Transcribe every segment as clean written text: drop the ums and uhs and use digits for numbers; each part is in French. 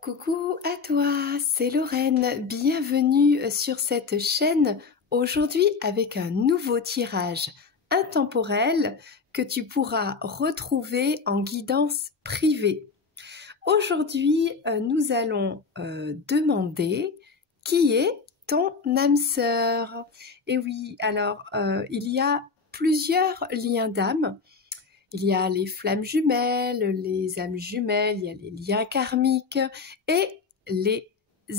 Coucou à toi, c'est Lorraine, bienvenue sur cette chaîne, aujourd'hui avec un nouveau tirage intemporel que tu pourras retrouver en guidance privée. Aujourd'hui, nous allons demander qui est ton âme sœur. Et oui, alors il y a plusieurs liens d'âme. Il y a les flammes jumelles, les âmes jumelles, il y a les liens karmiques et les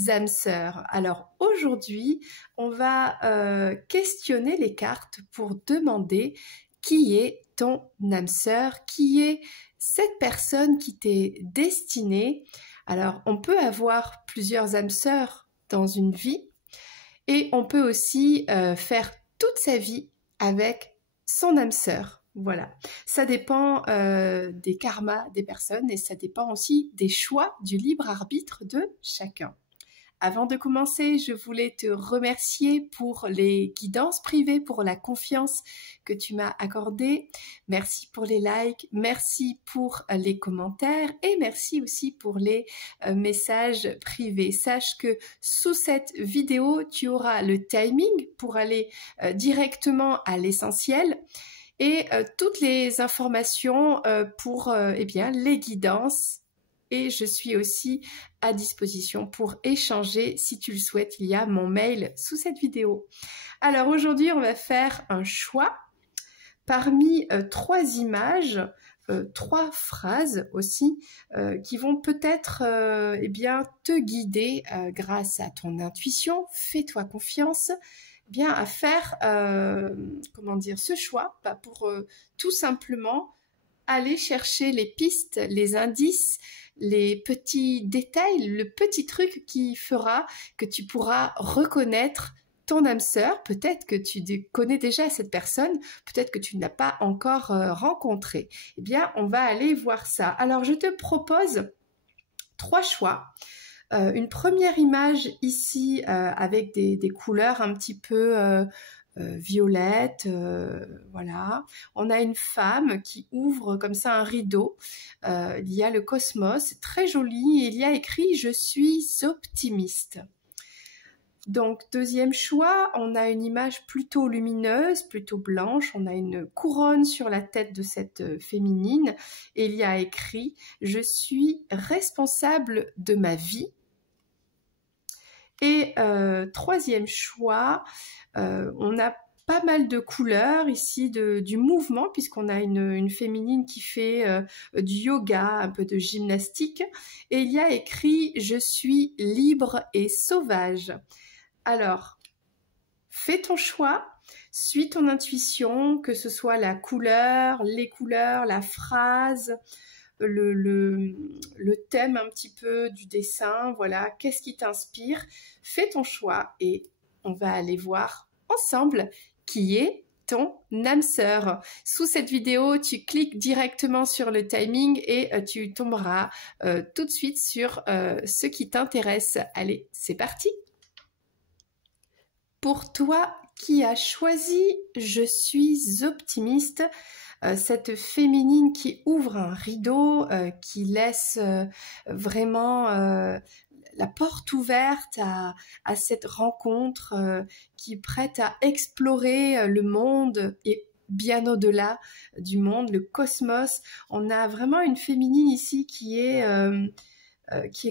âmes sœurs. Alors aujourd'hui, on va questionner les cartes pour demander qui est ton âme sœur, qui est cette personne qui t'est destinée. Alors on peut avoir plusieurs âmes sœurs dans une vie et on peut aussi faire toute sa vie avec son âme sœur. Voilà, ça dépend des karmas des personnes et ça dépend aussi des choix du libre arbitre de chacun. Avant de commencer, je voulais te remercier pour les guidances privées, pour la confiance que tu m'as accordée. Merci pour les likes, merci pour les commentaires et merci aussi pour les messages privés. Sache que sous cette vidéo, tu auras le timing pour aller directement à l'essentiel et toutes les informations pour eh bien, les guidances. Et je suis aussi à disposition pour échanger si tu le souhaites. Il y a mon mail sous cette vidéo. Alors aujourd'hui, on va faire un choix parmi trois images, trois phrases aussi qui vont peut-être eh bien, te guider grâce à ton intuition. Fais-toi confiance. Bien à faire comment dire, ce choix pour tout simplement aller chercher les pistes, les indices, les petits détails, le petit truc qui fera que tu pourras reconnaître ton âme sœur. Peut-être que tu connais déjà cette personne, peut-être que tu ne l'as pas encore rencontrée. Eh bien, on va aller voir ça. Alors, je te propose trois choix. Une première image ici avec des couleurs un petit peu violettes, voilà. On a une femme qui ouvre comme ça un rideau. Il y a le cosmos, c'est très joli. Et il y a écrit « Je suis optimiste ». Donc, deuxième choix, on a une image plutôt lumineuse, plutôt blanche. On a une couronne sur la tête de cette féminine. Et il y a écrit « Je suis responsable de ma vie ». Et troisième choix, on a pas mal de couleurs ici du mouvement, puisqu'on a une féminine qui fait du yoga, un peu de gymnastique. Et il y a écrit « Je suis libre et sauvage ». Alors, fais ton choix, suis ton intuition, que ce soit la couleur, les couleurs, la phrase, le thème un petit peu du dessin, voilà, qu'est-ce qui t'inspire? Fais ton choix et on va aller voir ensemble qui est ton âme sœur. Sous cette vidéo, tu cliques directement sur le timing et tu tomberas tout de suite sur ce qui t'intéresse. Allez, c'est parti! Pour toi qui as choisi « Je suis optimiste », cette féminine qui ouvre un rideau, qui laisse vraiment la porte ouverte à cette rencontre, qui est prête à explorer le monde et bien au-delà du monde, le cosmos. On a vraiment une féminine ici qui est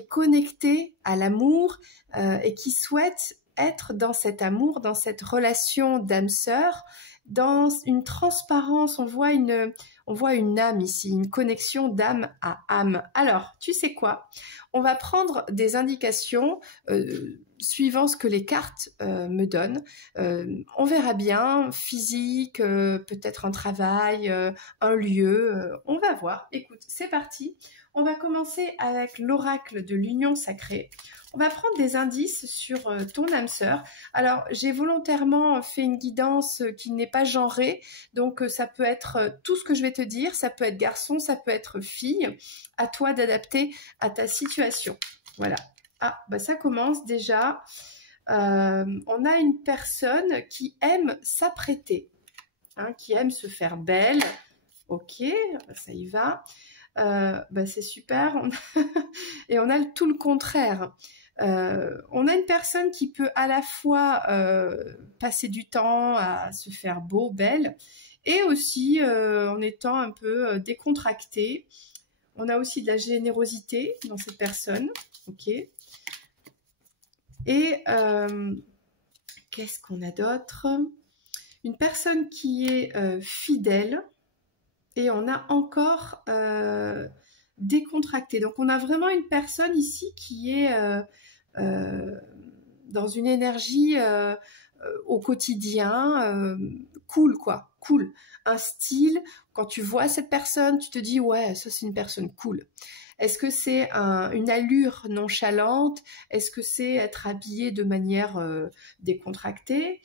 connectée à l'amour et qui souhaite être dans cet amour, dans cette relation d'âme sœur, dans une transparence. On voit une âme ici, une connexion d'âme à âme. Alors, tu sais quoi? On va prendre des indications suivant ce que les cartes me donnent. On verra bien, physique, peut-être un travail, un lieu, on va voir. Écoute, c'est parti. On va commencer avec l'oracle de l'union sacrée. On va prendre des indices sur ton âme sœur. Alors, j'ai volontairement fait une guidance qui n'est pas genrée, donc ça peut être tout ce que je vais te dire, ça peut être garçon, ça peut être fille. À toi d'adapter à ta situation. Voilà. Ah, bah ça commence déjà. On a une personne qui aime s'apprêter, hein, qui aime se faire belle. Ok, ça y va. bah, c'est super. Et on a tout le contraire. On a une personne qui peut à la fois passer du temps à se faire beau, belle, et aussi en étant un peu décontractée. On a aussi de la générosité dans cette personne, ok. Et qu'est-ce qu'on a d'autre? Une personne qui est fidèle, et on a encore décontractée. Donc on a vraiment une personne ici qui est dans une énergie au quotidien, cool quoi, cool. Un style, quand tu vois cette personne, tu te dis ouais, ça c'est une personne cool. Est-ce que c'est une allure nonchalante? Est-ce que c'est être habillé de manière décontractée?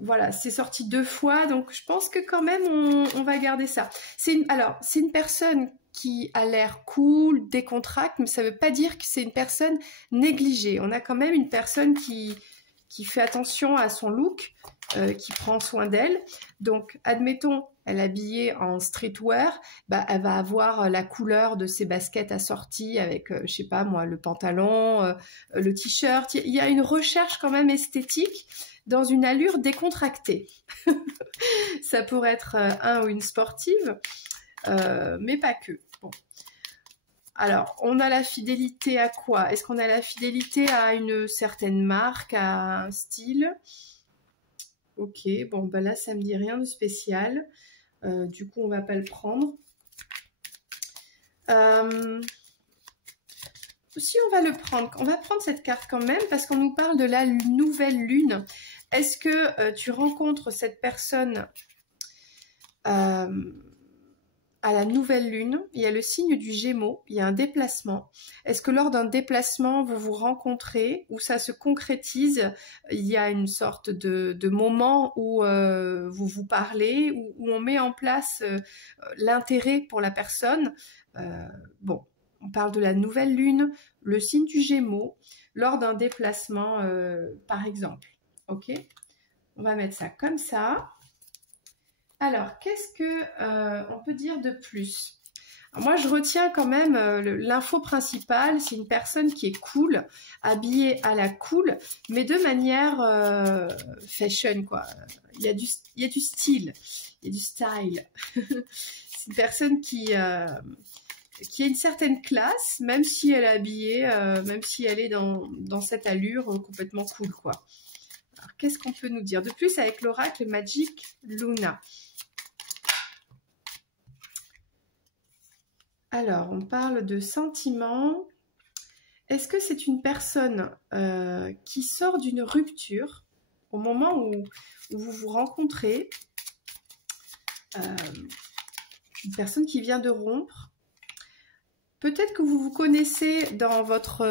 Voilà, c'est sorti 2 fois, donc je pense que quand même on va garder ça. Alors, c'est une personne qui a l'air cool, décontracte, mais ça ne veut pas dire que c'est une personne négligée. On a quand même une personne qui fait attention à son look, qui prend soin d'elle. Donc, admettons, elle est habillée en streetwear, bah, elle va avoir la couleur de ses baskets assorties avec, je sais pas moi, le pantalon, le t-shirt. Il y a une recherche quand même esthétique dans une allure décontractée. Ça pourrait être un ou une sportive, mais pas que. Bon. Alors, on a la fidélité à quoi? Est-ce qu'on a la fidélité à une certaine marque, à un style? Ok, bon, bah là, ça me dit rien de spécial. Du coup, on va pas le prendre. Si on va le prendre, on va prendre cette carte quand même parce qu'on nous parle de la nouvelle lune. Est-ce que tu rencontres cette personne à la nouvelle lune? Il y a le signe du Gémeaux, il y a un déplacement. Est-ce que lors d'un déplacement, vous vous rencontrez, où ça se concrétise? Il y a une sorte de moment où vous vous parlez, où on met en place l'intérêt pour la personne. Bon, on parle de la nouvelle lune, le signe du Gémeaux, lors d'un déplacement, par exemple. Ok? On va mettre ça comme ça. Alors, qu'est-ce que on peut dire de plus? Alors, moi, je retiens quand même l'info principale, c'est une personne qui est cool, habillée à la cool, mais de manière fashion, quoi. Il y a du style, il y a du style. C'est une personne qui a une certaine classe, même si elle est habillée, même si elle est dans cette allure complètement cool, quoi. Alors, qu'est-ce qu'on peut nous dire de plus avec l'oracle Magic Luna? Alors, on parle de sentiments. Est-ce que c'est une personne qui sort d'une rupture au moment où vous vous rencontrez? Une personne qui vient de rompre. Peut-être que vous vous connaissez dans votre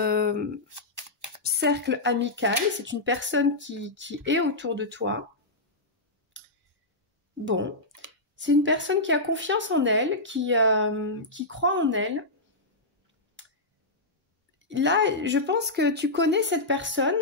cercle amical. C'est une personne qui est autour de toi. Bon. C'est une personne qui a confiance en elle, qui croit en elle. Là, je pense que tu connais cette personne.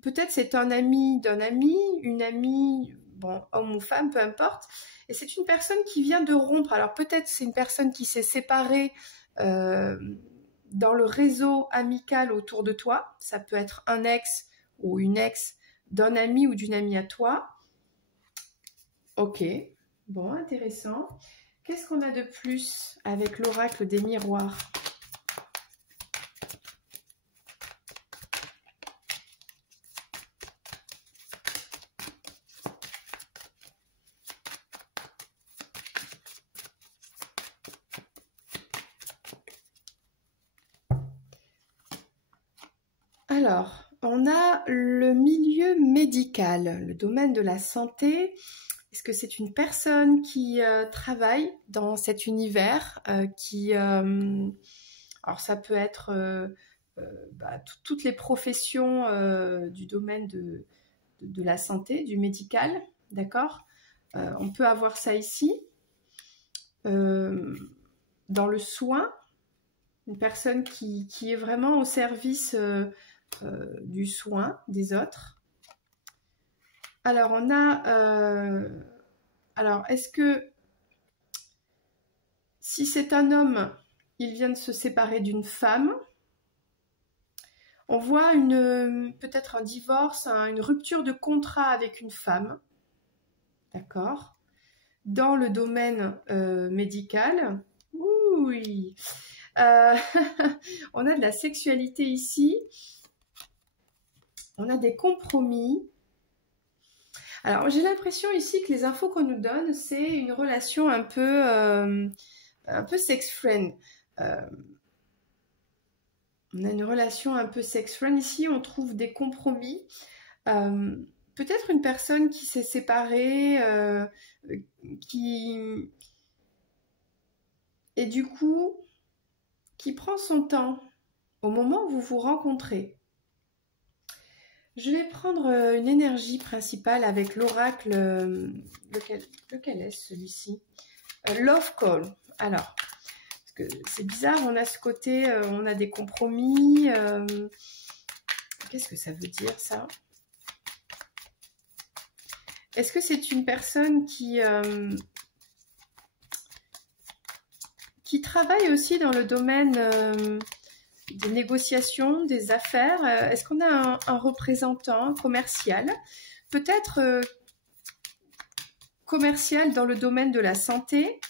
Peut-être c'est un ami d'un ami, une amie, bon, homme ou femme, peu importe. Et c'est une personne qui vient de rompre. Alors peut-être c'est une personne qui s'est séparée dans le réseau amical autour de toi. Ça peut être un ex ou une ex d'un ami ou d'une amie à toi. Ok, bon, intéressant. Qu'est-ce qu'on a de plus avec l'oracle des miroirs? Alors, on a le milieu médical, le domaine de la santé. Est-ce que c'est une personne qui travaille dans cet univers alors ça peut être toutes les professions du domaine de la santé, du médical, d'accord? On peut avoir ça ici. Dans le soin, une personne qui est vraiment au service du soin des autres. Alors, on a... alors, est-ce que Si c'est un homme, il vient de se séparer d'une femme. On voit peut-être un divorce, une rupture de contrat avec une femme. D'accord. Dans le domaine médical. Oui. On a de la sexualité ici. On a des compromis. Alors, j'ai l'impression ici que les infos qu'on nous donne, c'est une relation un peu sex-friend. On a une relation un peu sex-friend. Ici, on trouve des compromis. Peut-être une personne qui s'est séparée, et du coup, qui prend son temps au moment où vous vous rencontrez. Je vais prendre une énergie principale avec l'oracle. Lequel est-ce, celui-ci? Love Call. Alors, parce que c'est bizarre, on a ce côté, on a des compromis. Qu'est-ce que ça veut dire, ça? Est-ce que c'est une personne qui travaille aussi dans le domaine des négociations, des affaires? Est-ce qu'on a un représentant commercial? Peut-être commercial dans le domaine de la santé,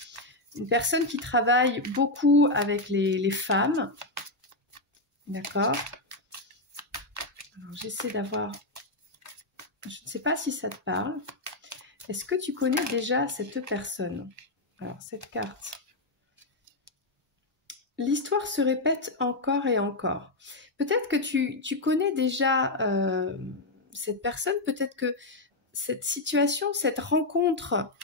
une personne qui travaille beaucoup avec les femmes. D'accord. Alors j'essaie d'avoir... Je ne sais pas si ça te parle. Est-ce que tu connais déjà cette personne? Alors cette carte... L'histoire se répète encore et encore. Peut-être que tu connais déjà cette personne, peut-être que cette situation, cette rencontre,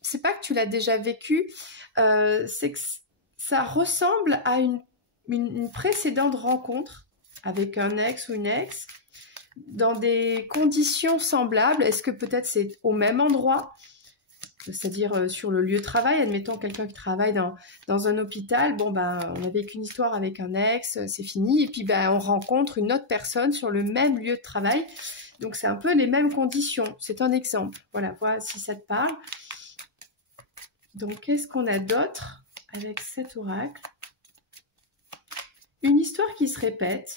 c'est pas que tu l'as déjà vécue, c'est que ça ressemble à une précédente rencontre avec un ex ou une ex, dans des conditions semblables. Est-ce que peut-être c'est au même endroit ? C'est-à-dire sur le lieu de travail, admettons quelqu'un qui travaille dans un hôpital, bon ben on a vécu une histoire avec un ex, c'est fini, et puis ben on rencontre une autre personne sur le même lieu de travail, donc c'est un peu les mêmes conditions, c'est un exemple, voilà si ça te parle. Donc qu'est-ce qu'on a d'autre avec cet oracle? Une histoire qui se répète.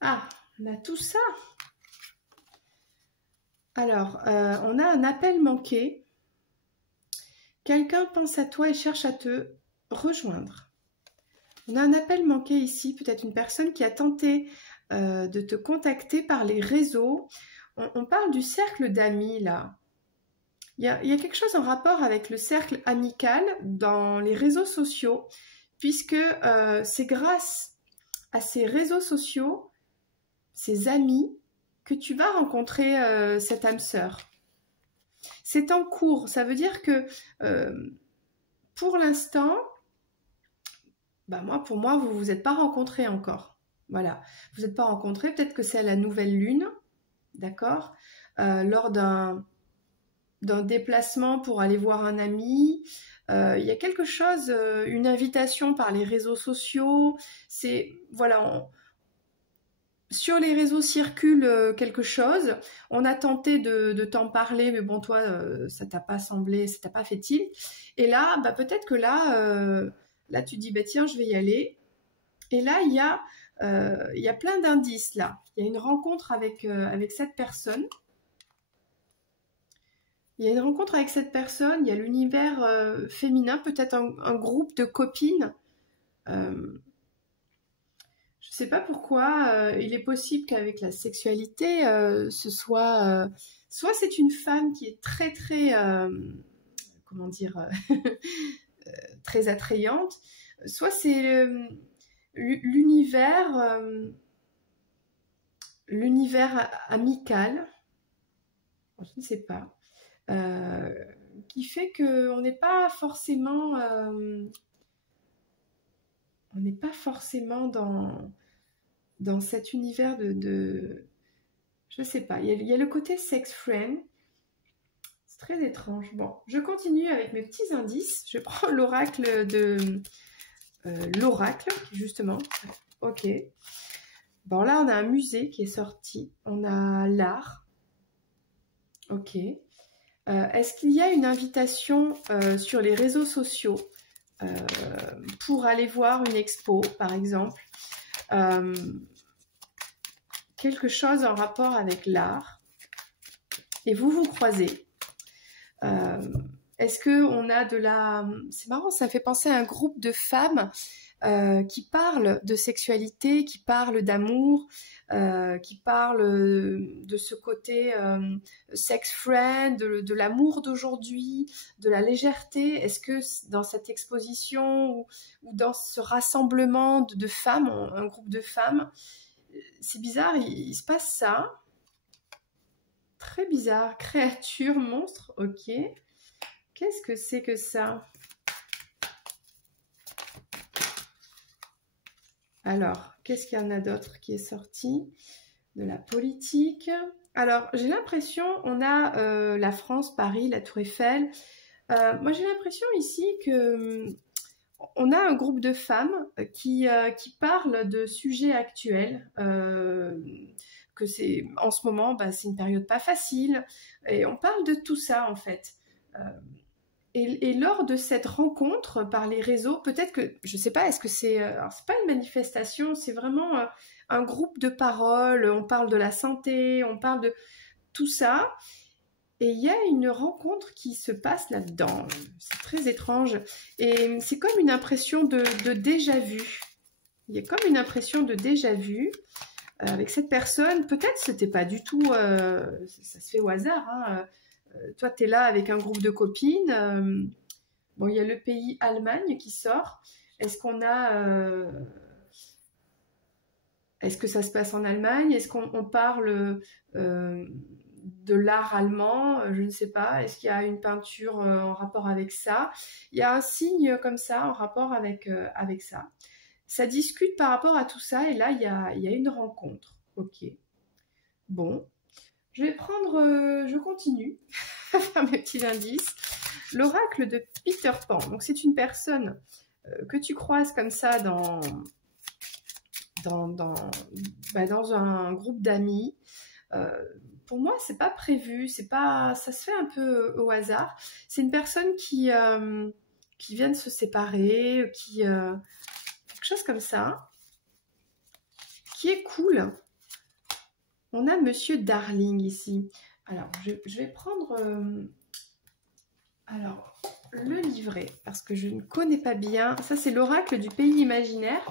Ah, on a tout ça. Alors, on a un appel manqué. Quelqu'un pense à toi et cherche à te rejoindre. On a un appel manqué ici, peut-être une personne qui a tenté de te contacter par les réseaux. On parle du cercle d'amis, là. Il y a quelque chose en rapport avec le cercle amical dans les réseaux sociaux, puisque c'est grâce à ces réseaux sociaux, ces amis, que tu vas rencontrer cette âme sœur. C'est en cours, ça veut dire que pour l'instant, pour moi, vous ne vous êtes pas rencontrés encore. Voilà, vous n'êtes pas rencontrés, peut-être que c'est à la nouvelle lune, d'accord, lors d'un déplacement pour aller voir un ami. Il y a quelque chose, une invitation par les réseaux sociaux, voilà, sur les réseaux circule quelque chose, on a tenté de t'en parler, mais bon, toi, ça t'a pas semblé, ça t'a pas fait tilt. Et là, peut-être que là, tu dis, tiens, je vais y aller. Et là, il y a plein d'indices, là. Il y a une rencontre avec cette personne. Il y a une rencontre avec cette personne, il y a l'univers féminin, peut-être un groupe de copines. Je sais pas pourquoi, il est possible qu'avec la sexualité, ce soit... soit c'est une femme qui est très, très... comment dire très attrayante, soit c'est l'univers amical, je ne sais pas, qui fait qu'on n'est pas forcément... on n'est pas forcément dans cet univers de je sais pas, il y a le côté sex friend, c'est très étrange. Bon, je continue avec mes petits indices, je prends l'oracle l'oracle, justement, ok. Bon, là, on a un musée qui est sorti, on a l'art, ok. Est-ce qu'il y a une invitation sur les réseaux sociaux pour aller voir une expo, par exemple, quelque chose en rapport avec l'art, et vous vous croisez. Est-ce qu'on a de la... C'est marrant, ça me fait penser à un groupe de femmes qui parlent de sexualité, qui parlent d'amour, qui parlent de ce côté sex friend, de l'amour d'aujourd'hui, de la légèreté. Est-ce que dans cette exposition ou dans ce rassemblement de femmes, un groupe de femmes, c'est bizarre, il se passe ça. Très bizarre. Créature, monstre, ok. Qu'est-ce que c'est que ça? Alors, qu'est-ce qu'il y en a d'autre qui est sorti? De la politique. Alors, j'ai l'impression, on a la France, Paris, la Tour Eiffel. Moi, j'ai l'impression ici que on a un groupe de femmes qui parlent de sujets actuels, que c'est en ce moment, c'est une période pas facile, et on parle de tout ça en fait. Et lors de cette rencontre par les réseaux, peut-être que, je sais pas, est-ce que c'est... alors c'est pas une manifestation, c'est vraiment un groupe de paroles, on parle de la santé, on parle de tout ça, et il y a une rencontre qui se passe là-dedans. C'est très étrange, et c'est comme une impression de déjà vu. Il y a comme une impression de déjà vu avec cette personne. Peut-être c'était pas du tout... ça se fait au hasard, hein, toi, tu es là avec un groupe de copines. Bon, il y a le pays Allemagne qui sort. Est-ce qu'on a... est-ce que ça se passe en Allemagne? Est-ce qu'on parle de l'art allemand? Je ne sais pas. Est-ce qu'il y a une peinture en rapport avec ça? Il y a un signe comme ça en rapport avec ça. Ça discute par rapport à tout ça. Et là, il y a une rencontre. Ok. Bon. Je vais prendre... je continue. Faire mes petits indices. L'oracle de Peter Pan. Donc, c'est une personne que tu croises comme ça dans un groupe d'amis. Pour moi, c'est pas prévu. C'est pas, ça se fait un peu au hasard. C'est une personne qui vient de se séparer, quelque chose comme ça, qui est cool. On a Monsieur Darling ici. Alors, je vais prendre... alors, le livret, parce que je ne connais pas bien. Ça, c'est l'oracle du pays imaginaire.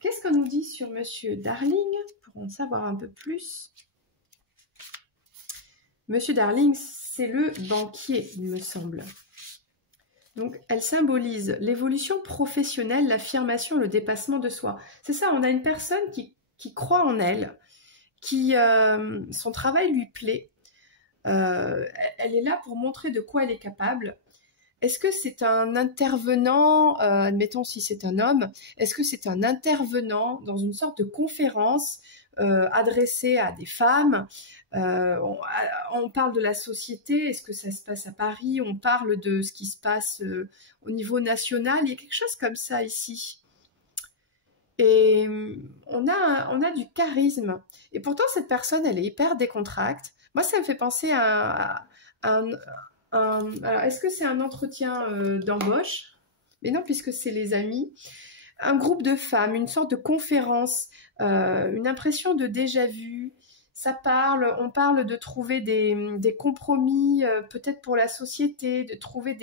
Qu'est-ce qu'on nous dit sur Monsieur Darling, pour en savoir un peu plus? Monsieur Darling, c'est le banquier, il me semble. Donc, elle symbolise l'évolution professionnelle, l'affirmation, le dépassement de soi. C'est ça, on a une personne qui croit en elle, qui son travail lui plaît. Elle est là pour montrer de quoi elle est capable. Est-ce que c'est un intervenant, admettons si c'est un homme, est-ce que c'est un intervenant dans une sorte de conférence adressée à des femmes? On parle de la société, est-ce que ça se passe à Paris? On parle de ce qui se passe au niveau national, il y a quelque chose comme ça ici. Et on a du charisme. Et pourtant, cette personne, elle est hyper décontracte. Moi, ça me fait penser à alors, est-ce que c'est un entretien d'embauche? Mais non, puisque c'est les amis. Un groupe de femmes, une sorte de conférence, une impression de déjà-vu. Ça parle, on parle de trouver des compromis, peut-être pour la société, de trouver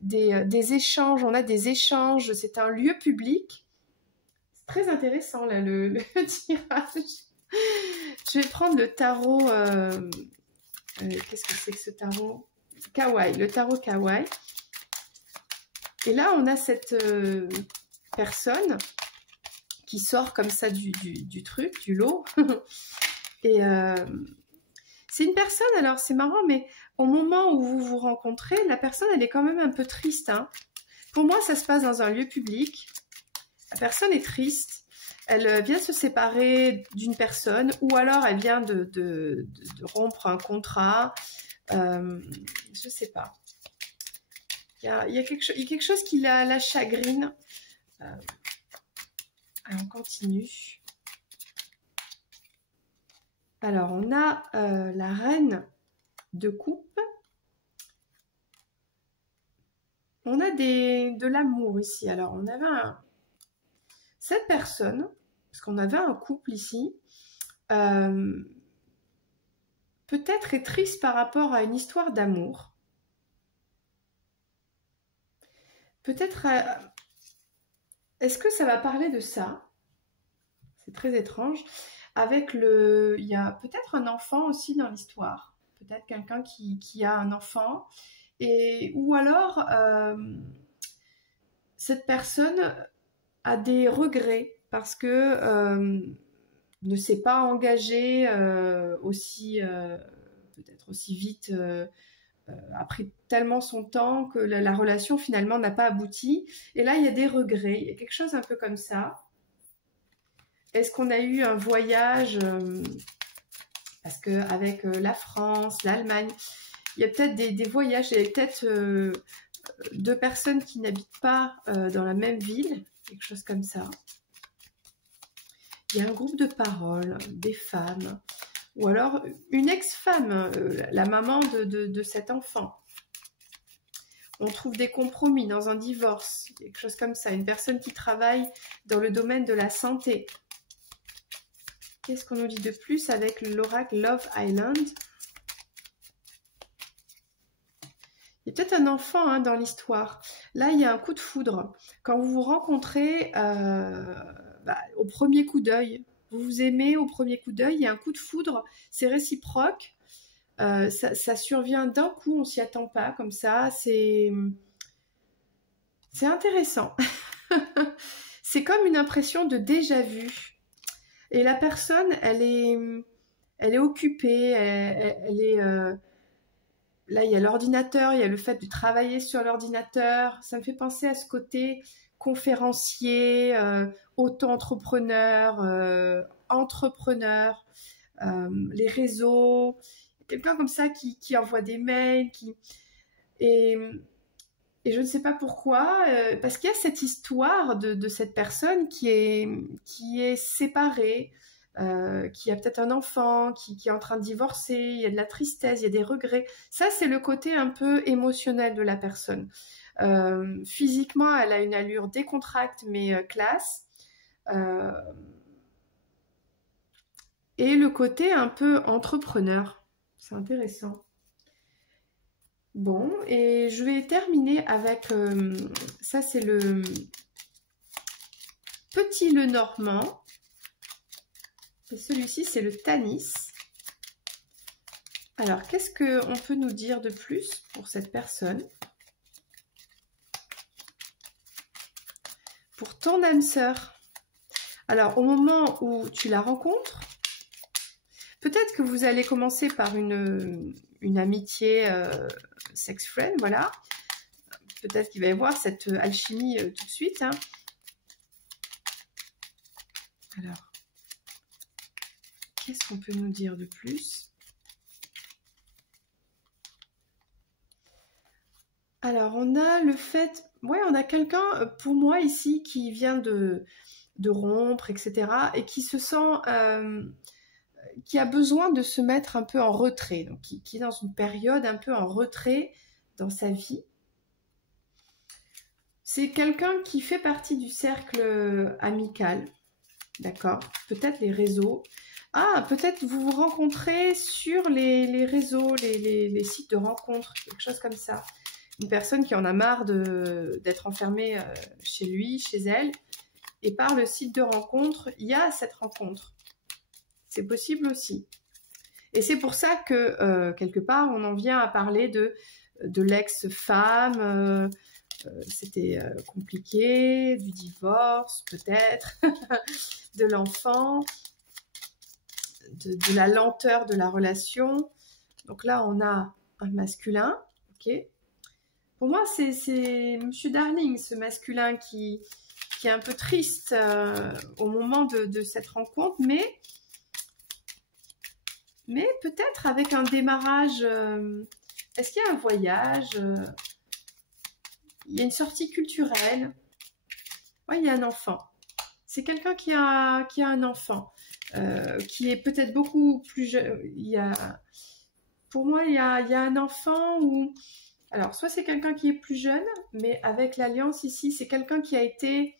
des échanges. On a des échanges, c'est un lieu public. C'est très intéressant, là, le tirage. Je vais prendre le tarot. Qu'est-ce que c'est que ce tarot? Kawaii, le tarot Kawaii. Et là, on a cette personne qui sort comme ça du truc, du lot. Et c'est une personne, alors c'est marrant, mais au moment où vous vous rencontrez, la personne, elle est quand même un peu triste. Hein. Pour moi, ça se passe dans un lieu public. La personne est triste. Elle vient se séparer d'une personne, ou alors elle vient de rompre un contrat. Je sais pas. Il y a quelque chose qui la chagrine. Alors, on continue. Alors, on a la reine de coupe. on a de l'amour ici. Alors, on avait cette personne, parce qu'on avait un couple ici, peut-être est triste par rapport à une histoire d'amour. Peut-être, est-ce que ça va parler de ça? C'est très étrange. Il y a peut-être un enfant aussi dans l'histoire. Peut-être quelqu'un qui a un enfant. Ou alors, cette personne a des regrets parce que ne s'est pas engagée peut-être aussi vite, a pris tellement son temps que la relation finalement n'a pas abouti. Et là, il y a des regrets. Il y a quelque chose un peu comme ça. Est-ce qu'on a eu un voyage parce qu'avec la France, l'Allemagne, il y a peut-être des voyages, il y a peut-être deux personnes qui n'habitent pas dans la même ville, quelque chose comme ça. Il y a un groupe de parole, des femmes, ou alors une ex-femme, la maman de cet enfant. On trouve des compromis dans un divorce, quelque chose comme ça. Une personne qui travaille dans le domaine de la santé. Qu'est-ce qu'on nous dit de plus avec l'oracle Love Island? Il y a peut-être un enfant dans l'histoire. Là, il y a un coup de foudre. Quand vous vous rencontrez au premier coup d'œil, vous vous aimez au premier coup d'œil, il y a un coup de foudre, c'est réciproque. Ça survient d'un coup, on ne s'y attend pas comme ça. C'est intéressant. C'est comme une impression de déjà vu. Et la personne, elle est occupée, elle est... là, il y a l'ordinateur, il y a le fait de travailler sur l'ordinateur. Ça me fait penser à ce côté conférencier, auto-entrepreneur, entrepreneur, les réseaux. Quelqu'un comme ça qui envoie des mails. Et je ne sais pas pourquoi, parce qu'il y a cette histoire de cette personne qui est séparée, qui a peut-être un enfant, qui est en train de divorcer, il y a de la tristesse, il y a des regrets. Ça, c'est le côté un peu émotionnel de la personne. Physiquement, elle a une allure décontractée, mais classe. Et le côté un peu entrepreneur. C'est intéressant. Bon, et je vais terminer avec... ça, c'est le petit Lenormand. Et celui-ci, c'est le Tanis. Alors, qu'est-ce qu'on peut nous dire de plus pour cette personne? Pour ton âme sœur. Alors, au moment où tu la rencontres, peut-être que vous allez commencer par une amitié sex friend, voilà. Peut-être qu'il va y avoir cette alchimie tout de suite. Alors, qu'est-ce qu'on peut nous dire de plus? Alors, on a le fait... Ouais, on a quelqu'un, pour moi, ici, qui vient de rompre, etc. Et qui se sent... qui a besoin de se mettre un peu en retrait. Donc, qui est dans une période un peu en retrait dans sa vie. C'est quelqu'un qui fait partie du cercle amical. D'accord? Peut-être les réseaux. Ah, peut-être vous vous rencontrez sur les réseaux, les sites de rencontres, quelque chose comme ça. Une personne qui en a marre d'être enfermée chez lui, chez elle, et par le site de rencontre, il y a cette rencontre. C'est possible aussi. Et c'est pour ça que, quelque part, on en vient à parler de l'ex-femme, c'était compliqué, du divorce peut-être, de l'enfant, de la lenteur de la relation. Donc là, on a un masculin, ok. Pour moi, c'est Monsieur Darling, ce masculin qui est un peu triste au moment de cette rencontre, mais peut-être avec un démarrage. Est-ce qu'il y a un voyage? Il y a une sortie culturelle. Oui, il y a un enfant. C'est quelqu'un qui a un enfant, qui est peut-être beaucoup plus jeune. Pour moi, il y a un enfant où Alors, soit c'est quelqu'un qui est plus jeune, mais avec l'alliance ici, c'est quelqu'un qui a été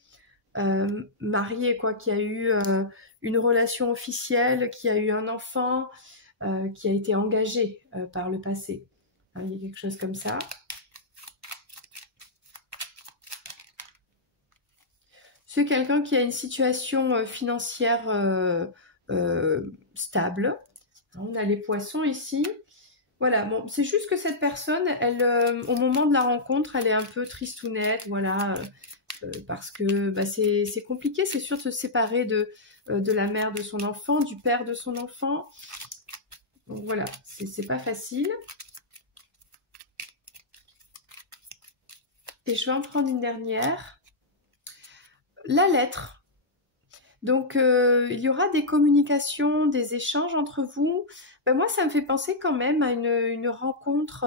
marié, quoi, qui a eu une relation officielle, qui a eu un enfant, qui a été engagé par le passé. Hein, il y a quelque chose comme ça. C'est quelqu'un qui a une situation financière stable. On a les poissons ici. Voilà, bon, c'est juste que cette personne, elle, au moment de la rencontre, elle est un peu tristounette, voilà, parce que bah, c'est compliqué, c'est sûr de se séparer de la mère de son enfant, du père de son enfant. Donc voilà, c'est pas facile. Et je vais en prendre une dernière. La lettre. Donc, il y aura des communications, des échanges entre vous. Ben, moi, ça me fait penser quand même à une rencontre,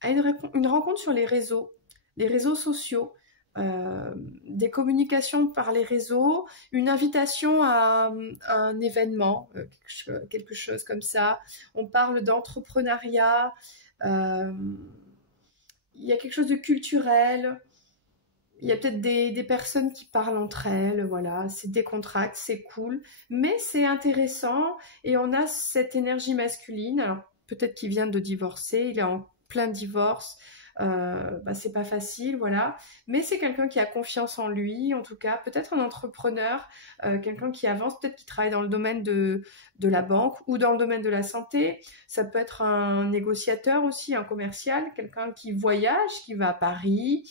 à une rencontre sur les réseaux sociaux, des communications par les réseaux, une invitation à un événement, quelque chose comme ça. On parle d'entrepreneuriat, il y a quelque chose de culturel. Il y a peut-être des personnes qui parlent entre elles, voilà, c'est décontracté, c'est cool, mais c'est intéressant et on a cette énergie masculine. Alors peut-être qu'il vient de divorcer, il est en plein divorce, bah, c'est pas facile, voilà, mais c'est quelqu'un qui a confiance en lui, en tout cas, peut-être un entrepreneur, quelqu'un qui avance, peut-être qui travaille dans le domaine de la banque ou dans le domaine de la santé. Ça peut être un négociateur aussi, un commercial, quelqu'un qui voyage, qui va à Paris,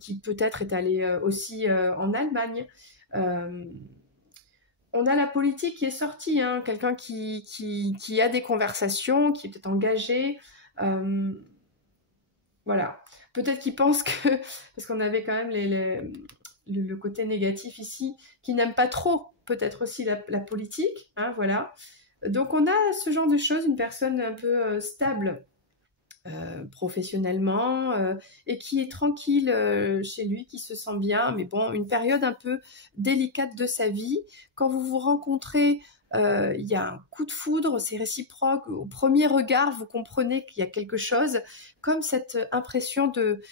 qui peut-être est allé aussi en Allemagne. On a la politique qui est sortie, hein, quelqu'un qui a des conversations, qui est peut-être engagé. Voilà. Peut-être qu'il pense que, parce qu'on avait quand même le côté négatif ici, qui n'aime pas trop peut-être aussi la politique. Hein, voilà. Donc on a ce genre de choses, une personne un peu stable professionnellement et qui est tranquille chez lui, qui se sent bien, mais bon, une période un peu délicate de sa vie. Quand vous vous rencontrez, il y a un coup de foudre, c'est réciproque. Au premier regard, vous comprenez qu'il y a quelque chose, comme cette impression de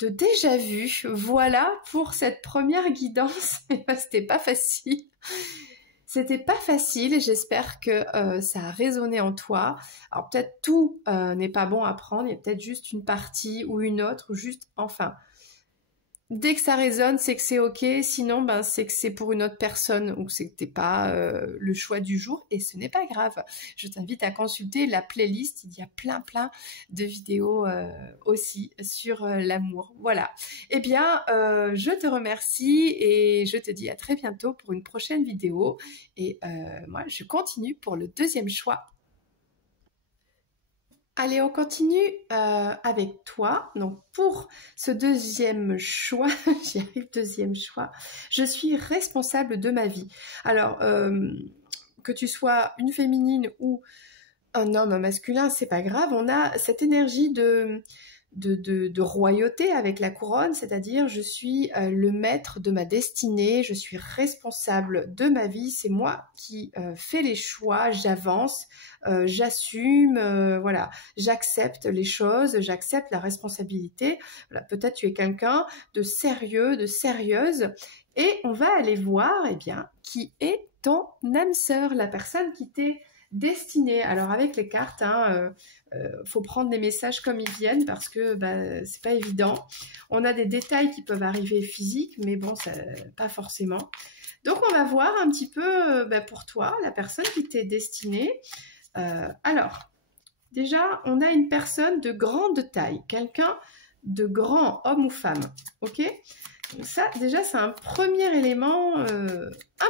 déjà vu. Voilà pour cette première guidance. C'était pas facile. C'était pas facile et j'espère que ça a résonné en toi. Alors peut-être tout n'est pas bon à prendre, il y a peut-être juste une partie ou une autre, ou juste, enfin, dès que ça résonne, c'est que c'est ok, sinon ben, c'est que c'est pour une autre personne ou que c'était pas le choix du jour et ce n'est pas grave. Je t'invite à consulter la playlist, il y a plein de vidéos aussi sur l'amour. Voilà. Eh bien, je te remercie et je te dis à très bientôt pour une prochaine vidéo et moi je continue pour le deuxième choix. Allez, on continue avec toi. Donc, pour ce deuxième choix, j'y arrive, deuxième choix, je suis responsable de ma vie. Alors, que tu sois une féminine ou un homme, un masculin, c'est pas grave. On a cette énergie de royauté avec la couronne, c'est-à-dire je suis le maître de ma destinée, je suis responsable de ma vie, c'est moi qui fais les choix, j'avance, j'assume, voilà, j'accepte les choses, j'accepte la responsabilité. Voilà, peut-être tu es quelqu'un de sérieux, de sérieuse, et on va aller voir, eh bien, qui est ton âme sœur, la personne qui t'est destinée. Alors avec les cartes, hein, faut prendre les messages comme ils viennent parce que bah, c'est pas évident. On a des détails qui peuvent arriver physiques, mais bon, ça, pas forcément. Donc on va voir un petit peu bah, pour toi, la personne qui t'est destinée. Alors, déjà, on a une personne de grande taille, quelqu'un de grand, homme ou femme, ok? Donc ça, déjà, c'est un premier élément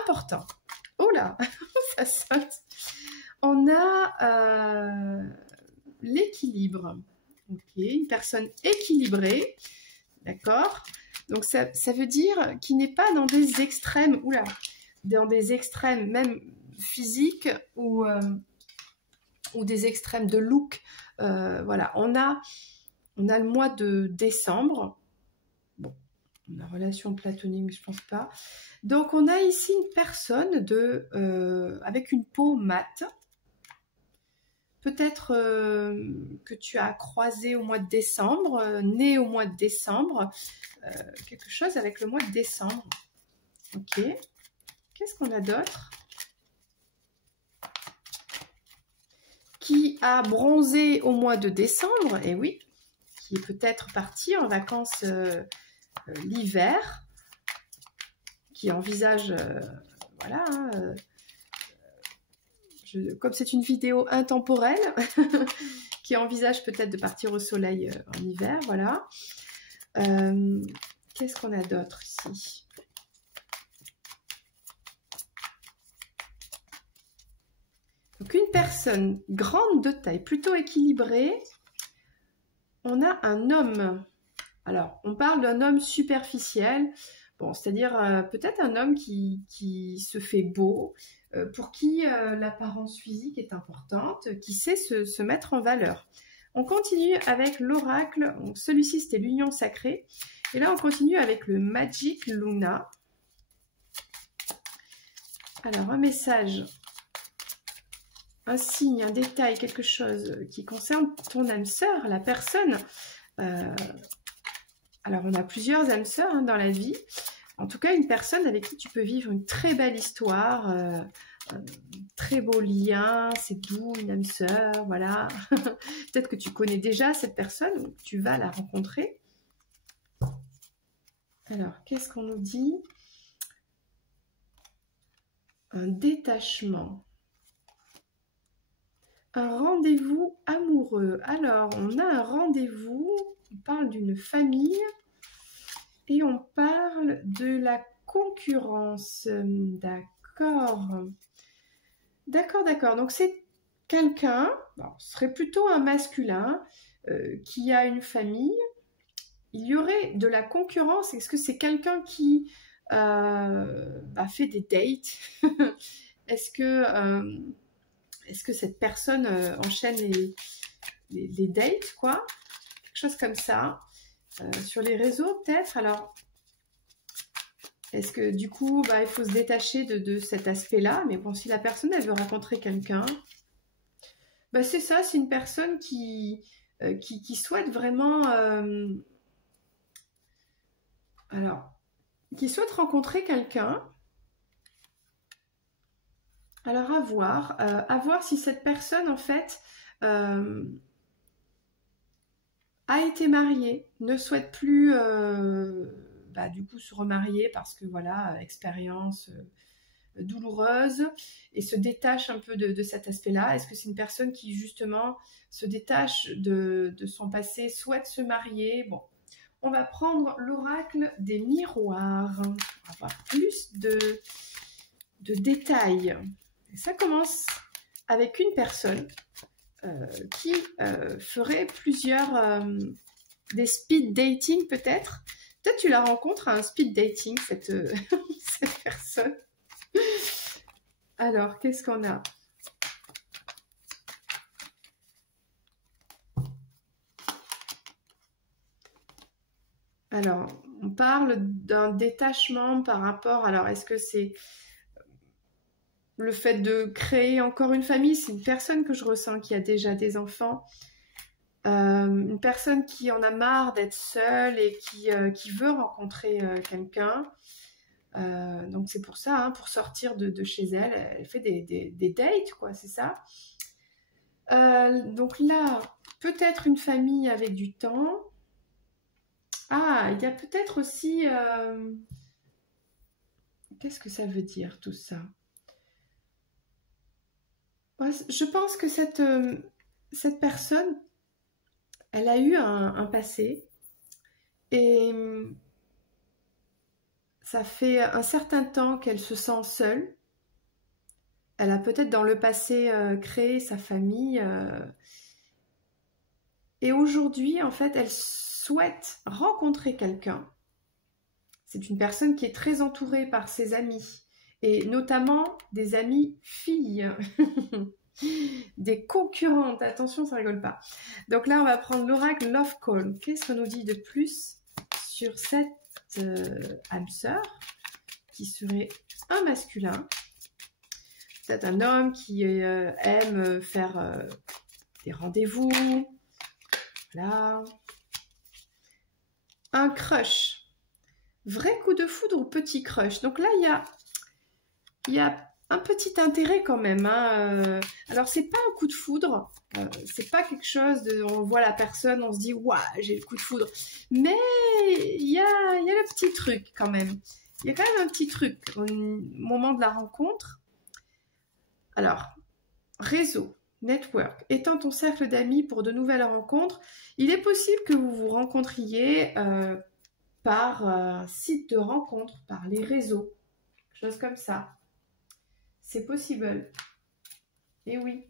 important. Oh là, ça saute. On a l'équilibre. Ok, une personne équilibrée, d'accord? Donc ça veut dire qu'il n'est pas dans des extrêmes, oula, dans des extrêmes même physiques ou des extrêmes de look. Voilà, on a le mois de décembre. Bon, la relation platonique, je pense pas. Donc on a ici une personne avec une peau mate. peut-être que tu as croisé au mois de décembre, né au mois de décembre, quelque chose avec le mois de décembre. Ok, qu'est-ce qu'on a d'autre? Qui a bronzé au mois de décembre, et oui, qui est peut-être parti en vacances l'hiver, qui envisage, voilà, hein, comme c'est une vidéo intemporelle, qui envisage peut-être de partir au soleil en hiver, voilà. Qu'est-ce qu'on a d'autre ici? Donc une personne grande de taille, plutôt équilibrée. On a un homme. Alors, on parle d'un homme superficiel. Bon, c'est-à-dire peut-être un homme qui se fait beau, pour qui l'apparence physique est importante, qui sait se mettre en valeur. On continue avec l'oracle. Celui-ci, c'était l'union sacrée. Et là, on continue avec le Magic Luna. Alors, un message, un signe, un détail, quelque chose qui concerne ton âme sœur, la personne. Alors, on a plusieurs âmes sœurs hein, dans la vie. En tout cas, une personne avec qui tu peux vivre une très belle histoire, un très beau lien, c'est doux, une âme sœur, voilà. Peut-être que tu connais déjà cette personne ou que tu vas la rencontrer. Alors, qu'est-ce qu'on nous dit? Un détachement. Un rendez-vous amoureux. Alors, on a un rendez-vous, on parle d'une famille et on parle de la concurrence. D'accord. D'accord. Donc, c'est quelqu'un, bon, ce serait plutôt un masculin qui a une famille. Il y aurait de la concurrence. Est-ce que c'est quelqu'un qui fait des dates? Est-ce que cette personne enchaîne les dates, quoi? Quelque chose comme ça. Sur les réseaux, peut-être. Alors, est-ce que du coup, il faut se détacher de cet aspect-là? Mais bon, si la personne, elle veut rencontrer quelqu'un, c'est ça, c'est une personne qui souhaite vraiment... qui souhaite rencontrer quelqu'un. Alors, à voir si cette personne, en fait, a été mariée, ne souhaite plus, du coup, se remarier parce que, voilà, expérience douloureuse et se détache un peu de cet aspect-là. Est-ce que c'est une personne qui, justement, se détache de son passé, souhaite se marier? Bon, on va prendre l'oracle des miroirs pour avoir plus de détails. Et ça commence avec une personne qui ferait plusieurs des speed dating peut-être. Peut-être tu la rencontres à un speed dating, cette personne. Alors, qu'est-ce qu'on a? Alors, on parle d'un détachement par rapport... Alors, est-ce que c'est le fait de créer encore une famille? C'est une personne que je ressens qui a déjà des enfants. Une personne qui en a marre d'être seule et qui veut rencontrer quelqu'un. Donc, c'est pour ça, hein, pour sortir de chez elle. Elle fait des dates, quoi, c'est ça. Donc là, peut-être une famille avec du temps. Ah, il y a peut-être aussi... Qu'est-ce que ça veut dire tout ça? Je pense que cette personne, elle a eu un passé et ça fait un certain temps qu'elle se sent seule. Elle a peut-être dans le passé créé sa famille et aujourd'hui, en fait, elle souhaite rencontrer quelqu'un. C'est une personne qui est très entourée par ses amis et notamment des amies filles. Des concurrentes, attention, ça rigole pas. Donc là, on va prendre l'oracle Love Call. Qu'est-ce qu'on nous dit de plus sur cette âme sœur qui serait un masculin? C'est un homme qui aime faire des rendez-vous. Voilà. Un crush. Vrai coup de foudre ou petit crush. Donc là, il y a un petit intérêt quand même. Hein. Alors, c'est pas un coup de foudre. C'est pas quelque chose de... On voit la personne, on se dit « Waouh, j'ai le coup de foudre ». Mais il y a le petit truc quand même. Il y a quand même un petit truc au moment de la rencontre. Alors, réseau, network, étends ton cercle d'amis pour de nouvelles rencontres. Il est possible que vous vous rencontriez par site de rencontre, par les réseaux, chose comme ça. C'est possible. Et oui.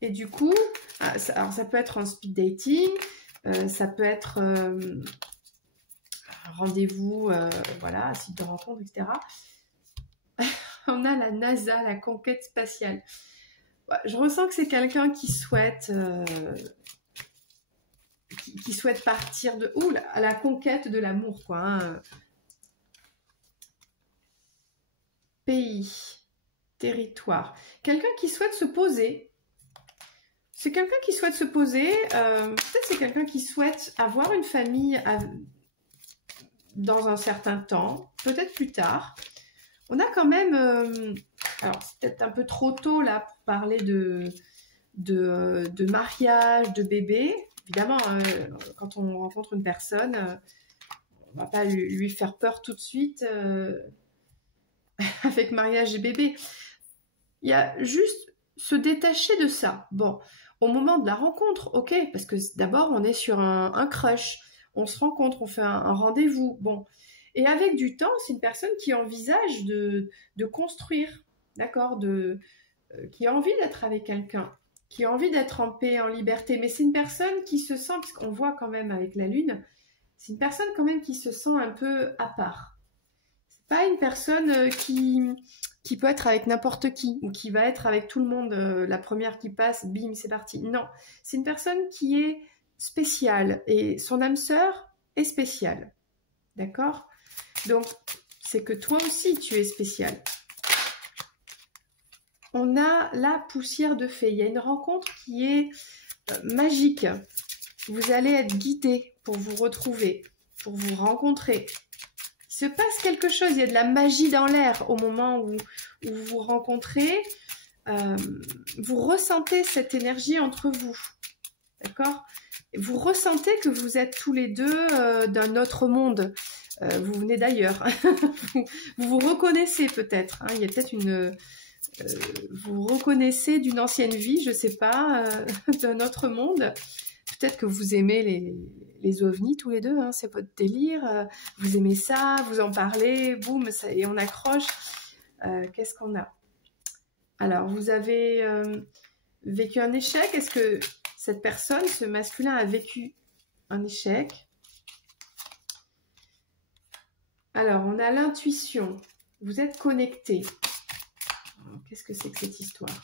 Et du coup, alors ça peut être un speed dating, ça peut être un rendez-vous, voilà, site de rencontre, etc. On a la NASA, la conquête spatiale. Je ressens que c'est quelqu'un qui souhaite partir à la conquête de l'amour, quoi. Hein. Pays, territoire. Quelqu'un qui souhaite se poser. C'est quelqu'un qui souhaite se poser. Peut-être c'est quelqu'un qui souhaite avoir une famille dans un certain temps, peut-être plus tard. On a quand même... alors, c'est peut-être un peu trop tôt, là, pour parler de mariage, de bébé. Évidemment, quand on rencontre une personne, on ne va pas lui faire peur tout de suite avec mariage et bébé. Il y a juste se détacher de ça. Bon, au moment de la rencontre, ok, parce que d'abord, on est sur un crush. On se rencontre, on fait un rendez-vous. Bon, et avec du temps, c'est une personne qui envisage de construire, d'accord, qui a envie d'être avec quelqu'un, qui a envie d'être en paix, en liberté. Mais c'est une personne qui se sent, puisqu'on voit quand même avec la lune, c'est une personne quand même qui se sent un peu à part. C'est pas une personne qui peut être avec n'importe qui, ou qui va être avec tout le monde, la première qui passe, bim, c'est parti. Non, c'est une personne qui est spéciale, et son âme sœur est spéciale. D'accord ? Donc, c'est que toi aussi, tu es spécial. On a la poussière de fée. Il y a une rencontre qui est magique. Vous allez être guidé pour vous retrouver, pour vous rencontrer. Il se passe quelque chose. Il y a de la magie dans l'air au moment où vous vous rencontrez. Vous ressentez cette énergie entre vous. D'accord ? Vous ressentez que vous êtes tous les deux d'un autre monde. Vous venez d'ailleurs. vous vous reconnaissez peut-être. Hein, il y a peut-être une... vous reconnaissez d'une ancienne vie, je ne sais pas, d'un autre monde. Peut-être que vous aimez les ovnis tous les deux, hein, c'est votre délire. Vous aimez ça, vous en parlez, boum, ça, et on accroche. Qu'est-ce qu'on a? Alors, vous avez vécu un échec. Est-ce que cette personne, ce masculin, a vécu un échec? Alors, on a l'intuition. Vous êtes connecté. Qu'est-ce que c'est que cette histoire?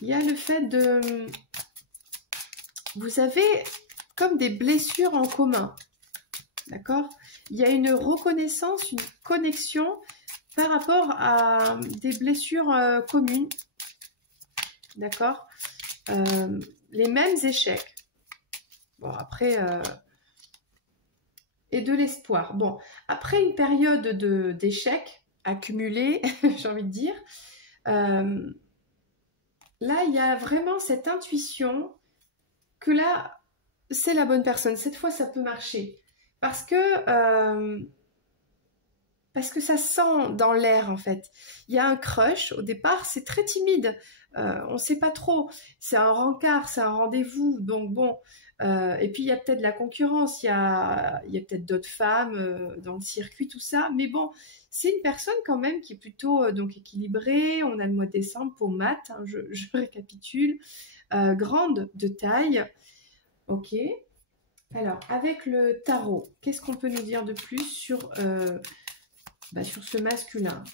Il y a le fait de... Vous avez comme des blessures en commun. D'accord? Il y a une reconnaissance, une connexion par rapport à des blessures communes. D'accord? Les mêmes échecs. Bon, après... et de l'espoir. Bon, après une période d'échecs accumulés, j'ai envie de dire, là, il y a vraiment cette intuition que là, c'est la bonne personne. Cette fois, ça peut marcher. Parce que ça sent dans l'air, en fait. Il y a un crush. Au départ, c'est très timide. On ne sait pas trop. C'est un rencard, c'est un rendez-vous. Donc, bon... et puis, il y a peut-être de la concurrence. Il y a peut-être d'autres femmes dans le circuit, tout ça. Mais bon, c'est une personne quand même qui est plutôt donc équilibrée. On a le mois de décembre pour maths. Hein, je récapitule. Grande de taille. Ok. Alors, avec le tarot, qu'est-ce qu'on peut nous dire de plus sur ce masculin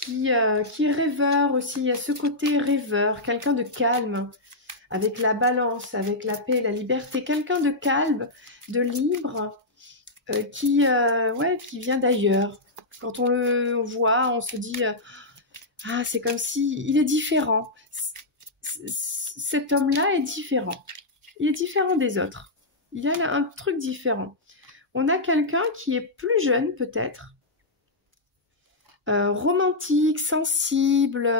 qui est rêveur aussi? Il y a ce côté rêveur, quelqu'un de calme, avec la balance, avec la paix, la liberté, quelqu'un de calme, de libre, qui vient d'ailleurs. Quand on le voit, on se dit Ah, c'est comme si il est différent. Cet homme-là est différent. Il est différent des autres. Il a là un truc différent. On a quelqu'un qui est plus jeune peut-être, romantique, sensible,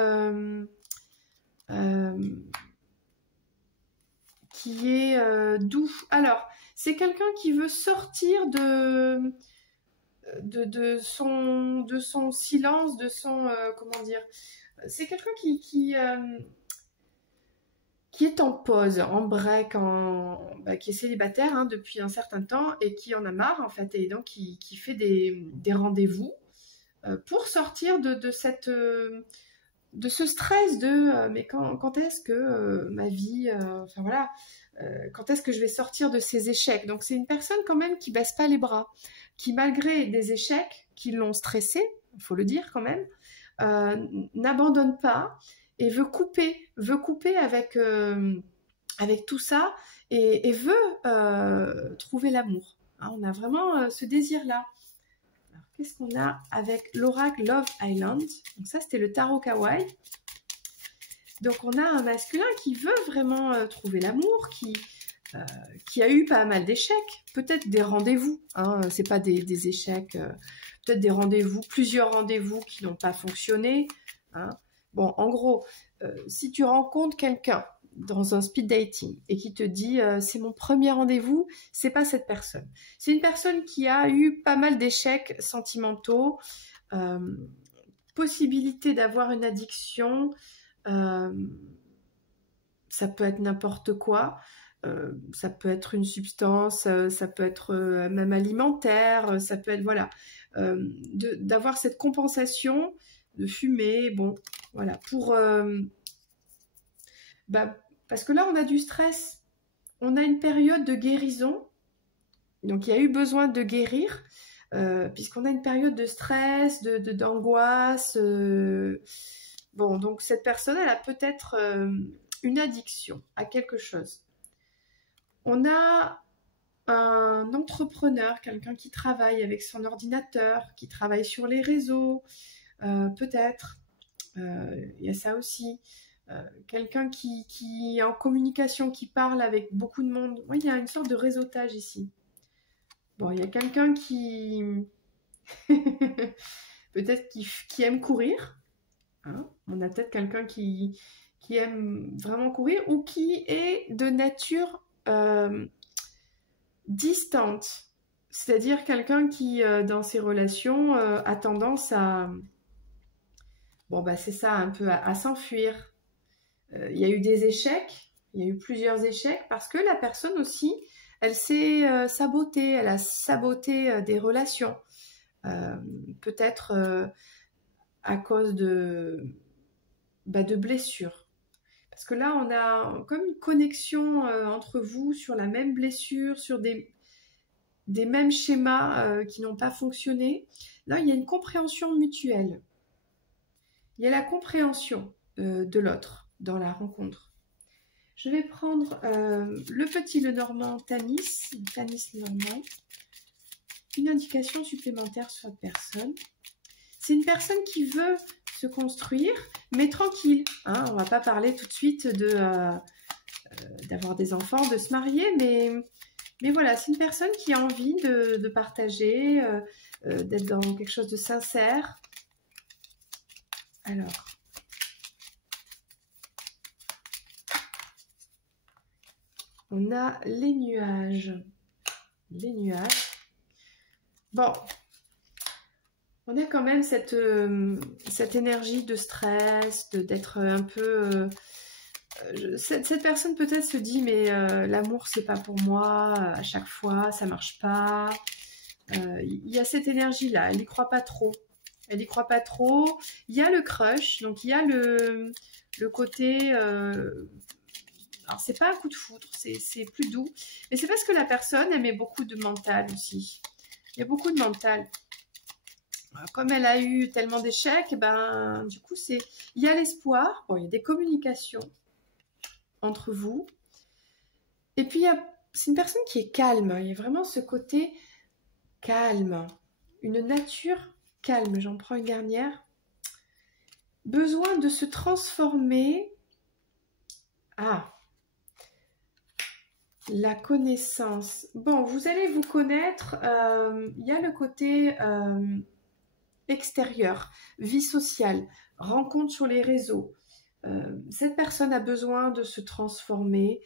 qui est doux. Alors, c'est quelqu'un qui veut sortir de son silence, de son... comment dire? C'est quelqu'un qui est en pause, en break, qui est célibataire hein, depuis un certain temps et qui en a marre en fait, et donc qui fait des rendez-vous pour sortir de ce stress de mais quand est-ce que ma vie, enfin voilà, quand est-ce que je vais sortir de ces échecs. Donc c'est une personne quand même qui baisse pas les bras, qui malgré des échecs qui l'ont stressé, il faut le dire quand même, n'abandonne pas et veut couper avec tout ça et veut trouver l'amour. Hein, on a vraiment ce désir-là. Alors, qu'est-ce qu'on a avec l'oracle Love Island? Donc ça, c'était le tarot kawaii. Donc on a un masculin qui veut vraiment trouver l'amour, qui a eu pas mal d'échecs, peut-être des rendez-vous, hein, c'est pas des échecs, peut-être des rendez-vous, plusieurs rendez-vous qui n'ont pas fonctionné. Hein. Bon, en gros, si tu rencontres quelqu'un dans un speed dating et qui te dit c'est mon premier rendez-vous, c'est pas cette personne. C'est une personne qui a eu pas mal d'échecs sentimentaux, possibilité d'avoir une addiction, ça peut être n'importe quoi. Ça peut être une substance, ça peut être même alimentaire, ça peut être, voilà, d'avoir cette compensation, de fumer, bon, voilà, parce que là, on a du stress, on a une période de guérison, donc il y a eu besoin de guérir, puisqu'on a une période de stress, d'angoisse, bon, donc cette personne, elle a peut-être une addiction à quelque chose. On a un entrepreneur, quelqu'un qui travaille avec son ordinateur, qui travaille sur les réseaux, peut-être. Il y a ça aussi. Quelqu'un qui est en communication, qui parle avec beaucoup de monde. Oui, il y a une sorte de réseautage ici. Bon, il y a quelqu'un qui... peut-être qui aime courir. Hein. On a peut-être quelqu'un qui aime vraiment courir ou qui est de nature... distante, c'est-à-dire quelqu'un qui, dans ses relations, a tendance à, bon bah c'est ça, un peu à s'enfuir. Il y a eu des échecs, il y a eu plusieurs échecs parce que la personne aussi, elle s'est sabotée, elle a saboté des relations, peut-être à cause de blessures. Parce que là, on a comme une connexion entre vous sur la même blessure, sur des mêmes schémas qui n'ont pas fonctionné. Là, il y a une compréhension mutuelle. Il y a la compréhension de l'autre dans la rencontre. Je vais prendre le petit Lenormand Tanis Lenormand. Une indication supplémentaire sur cette personne. C'est une personne qui veut se construire, mais tranquille. Hein, on ne va pas parler tout de suite d'avoir des enfants, de se marier, mais voilà, c'est une personne qui a envie de partager, d'être dans quelque chose de sincère. Alors, on a les nuages. Les nuages. Bon, on a quand même cette énergie de stress, d'être un peu... cette personne peut-être se dit mais l'amour c'est pas pour moi, à chaque fois ça marche pas. Il y a cette énergie là, elle y croit pas trop. Elle y croit pas trop. Il y a le crush, donc il y a le côté... alors c'est pas un coup de foudre, c'est plus doux. Mais c'est parce que la personne elle met beaucoup de mental aussi. Il y a beaucoup de mental. Comme elle a eu tellement d'échecs, ben, du coup, il y a l'espoir. Bon, il y a des communications entre vous. Et puis, c'est une personne qui est calme. Il y a vraiment ce côté calme. Une nature calme. J'en prends une dernière. besoin de se transformer. Ah, la connaissance. Bon, vous allez vous connaître. Il y a le côté extérieur, vie sociale, rencontre sur les réseaux. Cette personne a besoin de se transformer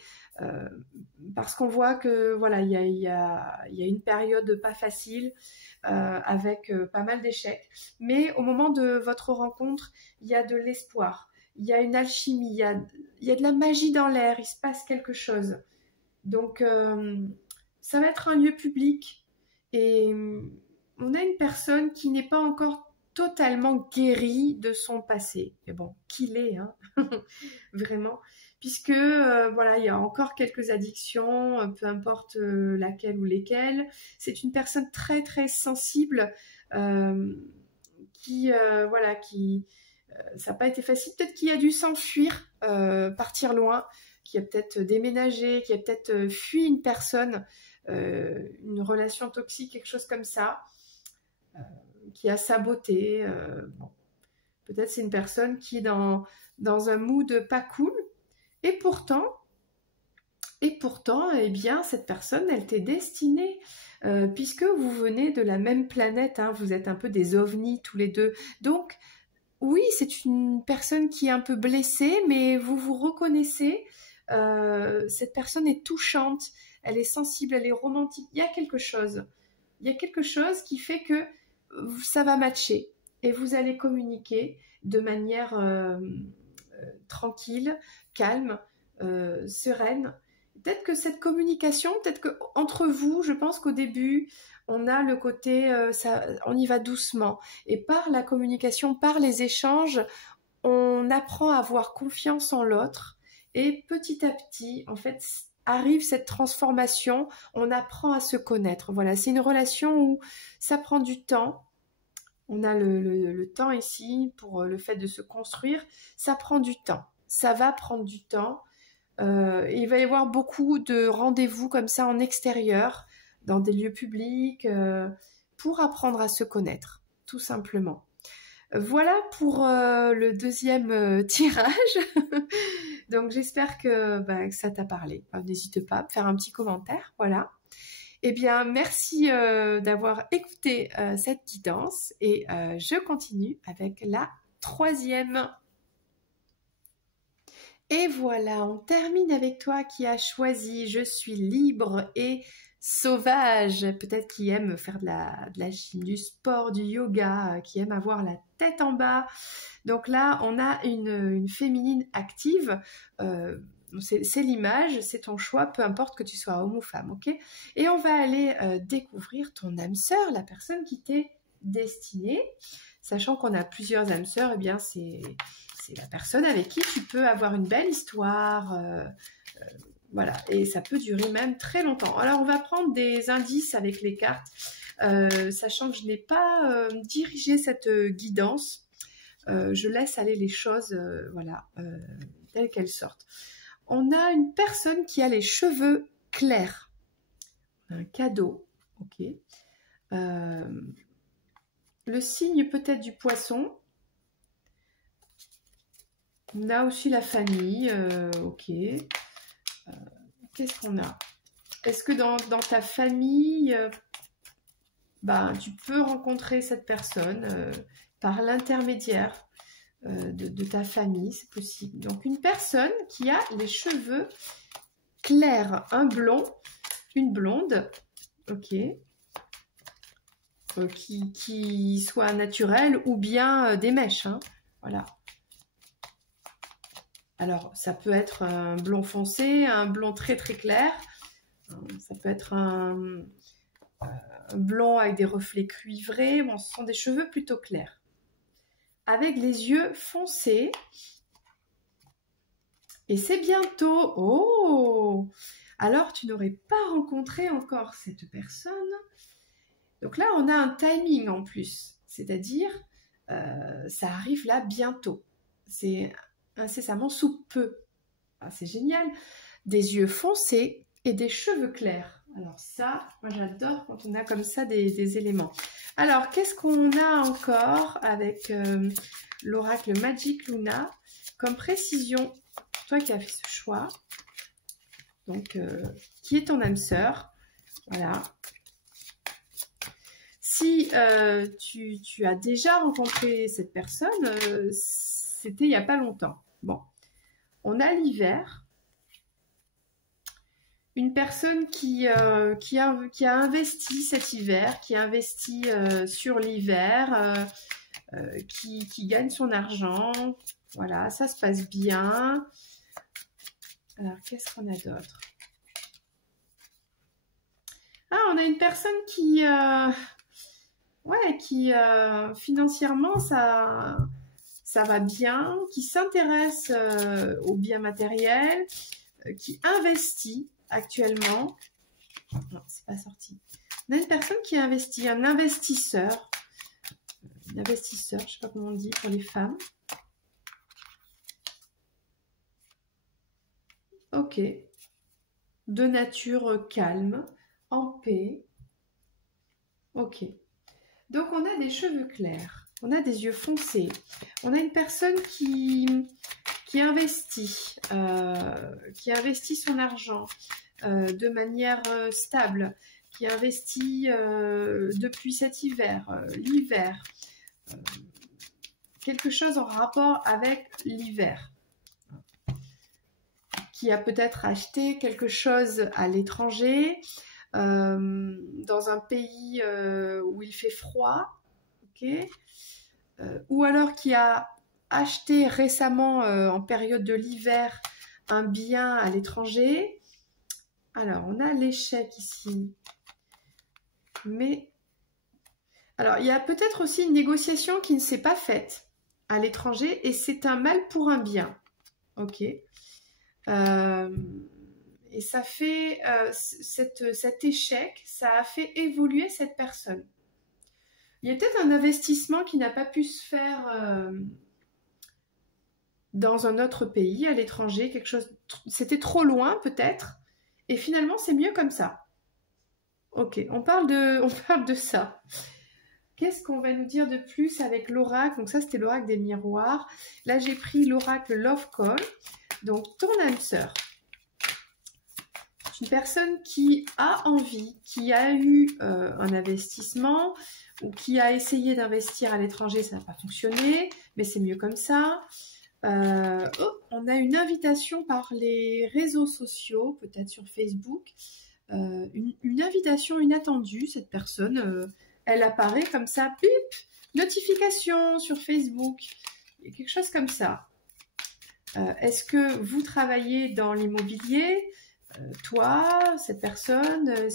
parce qu'on voit que voilà, il y a une période pas facile avec pas mal d'échecs. Mais au moment de votre rencontre, il y a de l'espoir, il y a une alchimie, il y a de la magie dans l'air, il se passe quelque chose. Donc, ça va être un lieu public et on a une personne qui n'est pas encore totalement guérie de son passé. Mais bon, qu'il est, hein vraiment, puisque voilà, il y a encore quelques addictions, peu importe laquelle ou lesquelles. C'est une personne très très sensible qui, voilà, qui ça n'a pas été facile. Peut-être qu'il a dû s'enfuir, partir loin, qui a peut-être déménagé, qui a peut-être fui une personne, une relation toxique, quelque chose comme ça, qui a saboté. Bon. Peut-être c'est une personne qui est dans un mood pas cool. Et pourtant, eh bien, cette personne, elle t'est destinée, puisque vous venez de la même planète, hein, vous êtes un peu des ovnis tous les deux. Donc, oui, c'est une personne qui est un peu blessée, mais vous vous reconnaissez. Cette personne est touchante, elle est sensible, elle est romantique. Il y a quelque chose. Il y a quelque chose qui fait que ça va matcher et vous allez communiquer de manière tranquille, calme, sereine. Peut-être que cette communication, peut-être qu'entre vous, je pense qu'au début, on a le côté, on y va doucement. Et par la communication, par les échanges, on apprend à avoir confiance en l'autre. Et petit à petit, en fait, arrive cette transformation, on apprend à se connaître. Voilà, c'est une relation où ça prend du temps. On a le temps ici pour le fait de se construire. Ça prend du temps. Ça va prendre du temps. Il va y avoir beaucoup de rendez-vous comme ça en extérieur, dans des lieux publics, pour apprendre à se connaître, tout simplement. Voilà pour le deuxième tirage. Donc j'espère que ça t'a parlé. N'hésite pas à me faire un petit commentaire. Voilà. Eh bien, merci d'avoir écouté cette guidance et je continue avec la troisième. Et voilà, on termine avec toi qui as choisi « Je suis libre et sauvage ». Peut-être qui aime faire de la gym, du sport, du yoga, qui aime avoir la tête en bas. Donc là, on a une féminine active. C'est l'image, c'est ton choix, peu importe que tu sois homme ou femme, ok? Et on va aller découvrir ton âme sœur, la personne qui t'est destinée. Sachant qu'on a plusieurs âmes sœurs, eh bien c'est la personne avec qui tu peux avoir une belle histoire, voilà, et ça peut durer même très longtemps. Alors on va prendre des indices avec les cartes, sachant que je n'ai pas dirigé cette guidance, je laisse aller les choses, voilà, telles qu'elles sortent. On a une personne qui a les cheveux clairs, un cadeau, ok. Le signe peut-être du poisson. On a aussi la famille, ok. Qu'est-ce qu'on a? Est-ce que dans ta famille, tu peux rencontrer cette personne par l'intermédiaire de ta famille, c'est possible. Donc une personne qui a les cheveux clairs, un blond, une blonde, ok. Qui soit naturel ou bien des mèches, hein, voilà. Alors, ça peut être un blond foncé, un blond très très clair. Ça peut être un blond avec des reflets cuivrés. Bon, ce sont des cheveux plutôt clairs. Avec les yeux foncés. Et c'est bientôt. Oh! Alors, tu n'aurais pas rencontré encore cette personne. Donc là, on a un timing en plus. C'est-à-dire, ça arrive là bientôt. C'est incessamment sous peu. Ah, c'est génial. Des yeux foncés et des cheveux clairs. Alors ça, moi j'adore quand on a comme ça des éléments. Alors, qu'est-ce qu'on a encore avec l'oracle Magic Luna comme précision? Toi qui as fait ce choix, donc qui est ton âme sœur? Voilà. Si tu as déjà rencontré cette personne, c'était il n'y a pas longtemps. Bon, on a l'hiver. Une personne qui a investi cet hiver, qui a investi sur l'hiver, qui gagne son argent. Voilà, ça se passe bien. Alors, qu'est-ce qu'on a d'autre? Ah, on a une personne qui financièrement, ça va bien, qui s'intéresse aux biens matériels, qui investit actuellement. Non, c'est pas sorti. On a une personne qui investit, un investisseur. Un investisseur, je sais pas comment on dit pour les femmes. Ok. De nature calme, en paix. Ok. Donc on a des cheveux clairs, on a des yeux foncés, on a une personne qui investit son argent de manière stable, qui investit depuis cet hiver, l'hiver, quelque chose en rapport avec l'hiver, qui a peut-être acheté quelque chose à l'étranger, dans un pays où il fait froid, ok, ou alors qui a acheté récemment en période de l'hiver un bien à l'étranger. Alors, on a l'échec ici. Mais, alors, il y a peut-être aussi une négociation qui ne s'est pas faite à l'étranger et c'est un mal pour un bien. Ok. Et ça fait, cet échec, ça a fait évoluer cette personne. Il y a peut-être un investissement qui n'a pas pu se faire dans un autre pays, à l'étranger, quelque chose, c'était trop loin peut-être, et finalement c'est mieux comme ça. Ok, on parle de ça. Qu'est-ce qu'on va nous dire de plus avec l'oracle? Donc ça c'était l'oracle des miroirs. Là j'ai pris l'oracle Love Call. Donc ton âme sœur. Une personne qui a envie, qui a eu un investissement ou qui a essayé d'investir à l'étranger, ça n'a pas fonctionné, mais c'est mieux comme ça. On a une invitation par les réseaux sociaux, peut-être sur Facebook, une invitation inattendue. Cette personne, elle apparaît comme ça, pip, notification sur Facebook, quelque chose comme ça. Est-ce que vous travaillez dans l'immobilier? Toi, cette personne,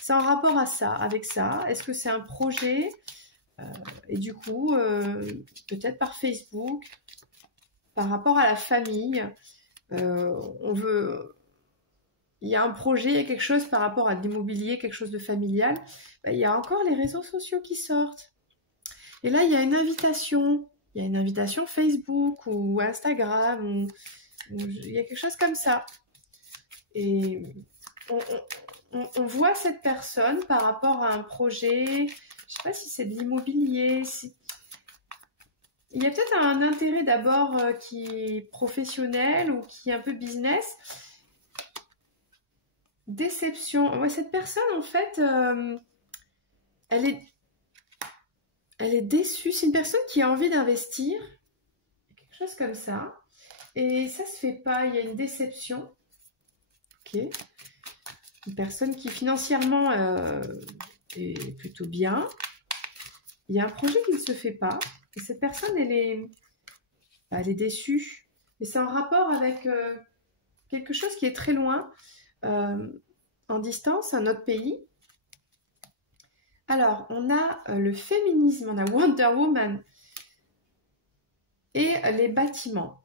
c'est en rapport à ça, avec ça. Est-ce que c'est un projet? Et du coup, peut-être par Facebook, par rapport à la famille, il y a un projet, il y a quelque chose par rapport à l'immobilier, quelque chose de familial. Il y a encore les réseaux sociaux qui sortent. Et là, il y a une invitation. Il y a une invitation Facebook ou Instagram. Il y a quelque chose comme ça. Et on voit cette personne par rapport à un projet, je ne sais pas si c'est de l'immobilier, il y a peut-être un intérêt d'abord qui est professionnel ou qui est un peu business. Déception. Ouais, cette personne, en fait, elle est déçue. C'est une personne qui a envie d'investir, quelque chose comme ça. Et ça ne se fait pas, il y a une déception. Ok. Une personne qui financièrement est plutôt bien. Il y a un projet qui ne se fait pas. Et cette personne, elle est déçue. Et c'est en rapport avec quelque chose qui est très loin, en distance, un autre pays. Alors, on a le féminisme, on a Wonder Woman et les bâtiments.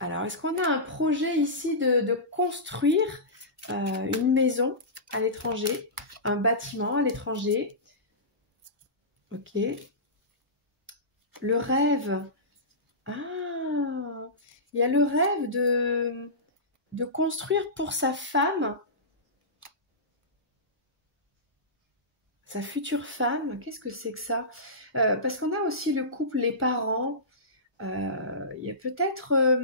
Alors, est-ce qu'on a un projet ici de construire une maison à l'étranger, un bâtiment à l'étranger? Ok. Le rêve. Ah, il y a le rêve de construire pour sa femme, sa future femme. Qu'est-ce que c'est que ça? Parce qu'on a aussi le couple, les parents. Il y a peut-être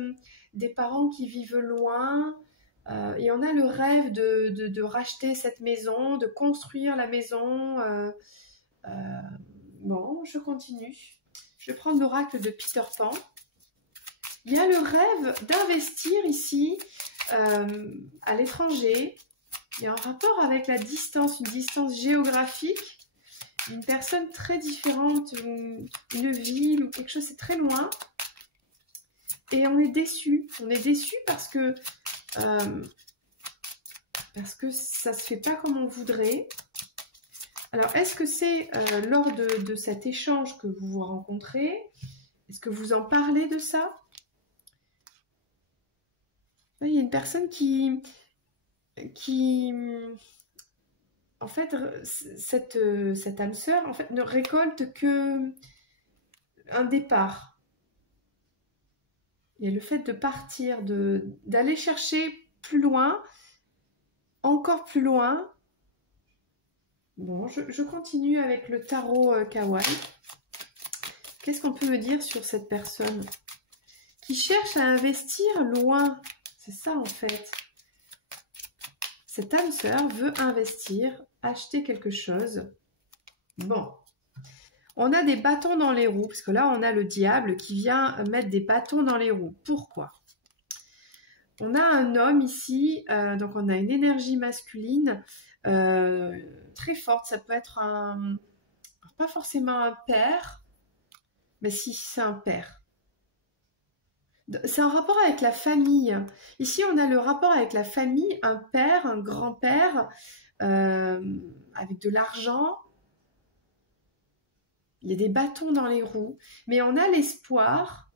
des parents qui vivent loin et on a le rêve de racheter cette maison, de construire la maison. Bon, je continue. Je vais prendre l'oracle de Peter Pan. Il y a le rêve d'investir ici à l'étranger. Il y a un rapport avec la distance, une distance géographique. Une personne très différente, une ville ou quelque chose, c'est très loin. Et on est déçu. On est déçu parce que ça se fait pas comme on voudrait. Alors, est-ce que c'est lors de cet échange que vous vous rencontrez? Est-ce que vous en parlez de ça? Là, il y a une personne qui en fait, cette âme sœur, en fait, ne récolte que un départ. Il y a le fait de partir, d'aller chercher plus loin, encore plus loin. Bon, je continue avec le tarot Kawaii. Qu'est-ce qu'on peut me dire sur cette personne qui cherche à investir loin? C'est ça en fait. Cette âme sœur veut investir, acheter quelque chose. Bon, on a des bâtons dans les roues, parce que là, on a le diable qui vient mettre des bâtons dans les roues. Pourquoi? On a un homme ici, donc on a une énergie masculine très forte. Ça peut être pas forcément un père, mais si, c'est un père. C'est un rapport avec la famille. Ici, on a le rapport avec la famille, un père, un grand-père, avec de l'argent. Il y a des bâtons dans les roues, mais on a l'espoir.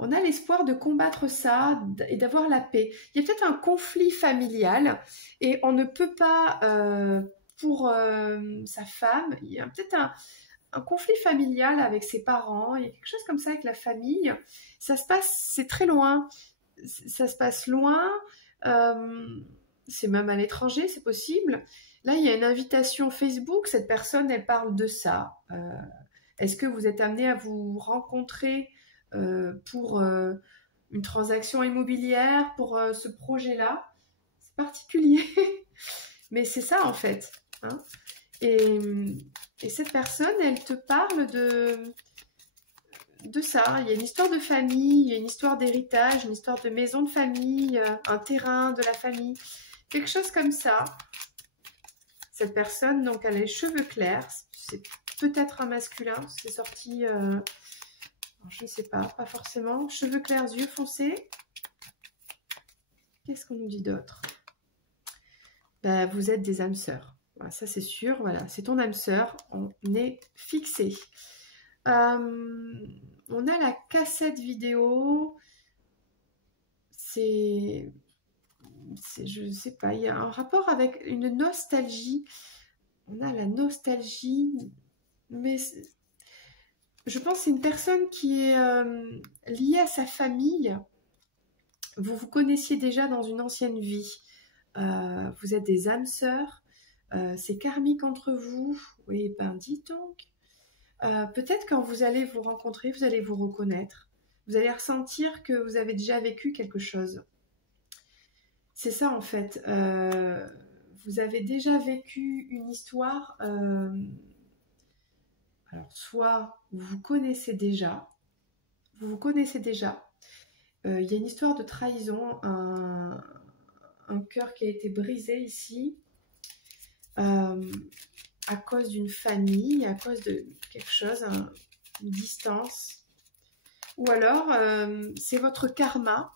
On a l'espoir de combattre ça et d'avoir la paix. Il y a peut-être un conflit familial et on ne peut pas, pour sa femme, il y a peut-être un conflit familial avec ses parents, il y a quelque chose comme ça avec la famille. Ça se passe, c'est très loin. Ça se passe loin, c'est même à l'étranger, c'est possible. Là, il y a une invitation Facebook, cette personne, elle parle de ça. Est-ce que vous êtes amené à vous rencontrer pour une transaction immobilière, pour ce projet-là? C'est particulier, mais c'est ça en fait. Hein. Et cette personne, elle te parle de ça. Il y a une histoire de famille, il y a une histoire d'héritage, une histoire de maison de famille, un terrain de la famille, quelque chose comme ça. Cette personne, donc, elle a les cheveux clairs. C'est peut-être un masculin. C'est sorti, je ne sais pas forcément. Cheveux clairs, yeux foncés. Qu'est-ce qu'on nous dit d'autre? Ben, vous êtes des âmes sœurs. Voilà, ça, c'est sûr. Voilà, c'est ton âme sœur. On est fixé. On a la cassette vidéo. Je ne sais pas, il y a un rapport avec une nostalgie. On a la nostalgie, mais je pense que c'est une personne qui est liée à sa famille. Vous vous connaissiez déjà dans une ancienne vie. Vous êtes des âmes sœurs. C'est karmique entre vous. Oui, ben dis donc. Peut-être quand vous allez vous rencontrer, vous allez vous reconnaître. Vous allez ressentir que vous avez déjà vécu quelque chose. C'est ça en fait. Vous avez déjà vécu une histoire. Alors soit vous vous connaissez déjà. Il y a une histoire de trahison, un cœur qui a été brisé ici. À cause d'une famille, à cause de quelque chose, une distance. Ou alors, c'est votre karma.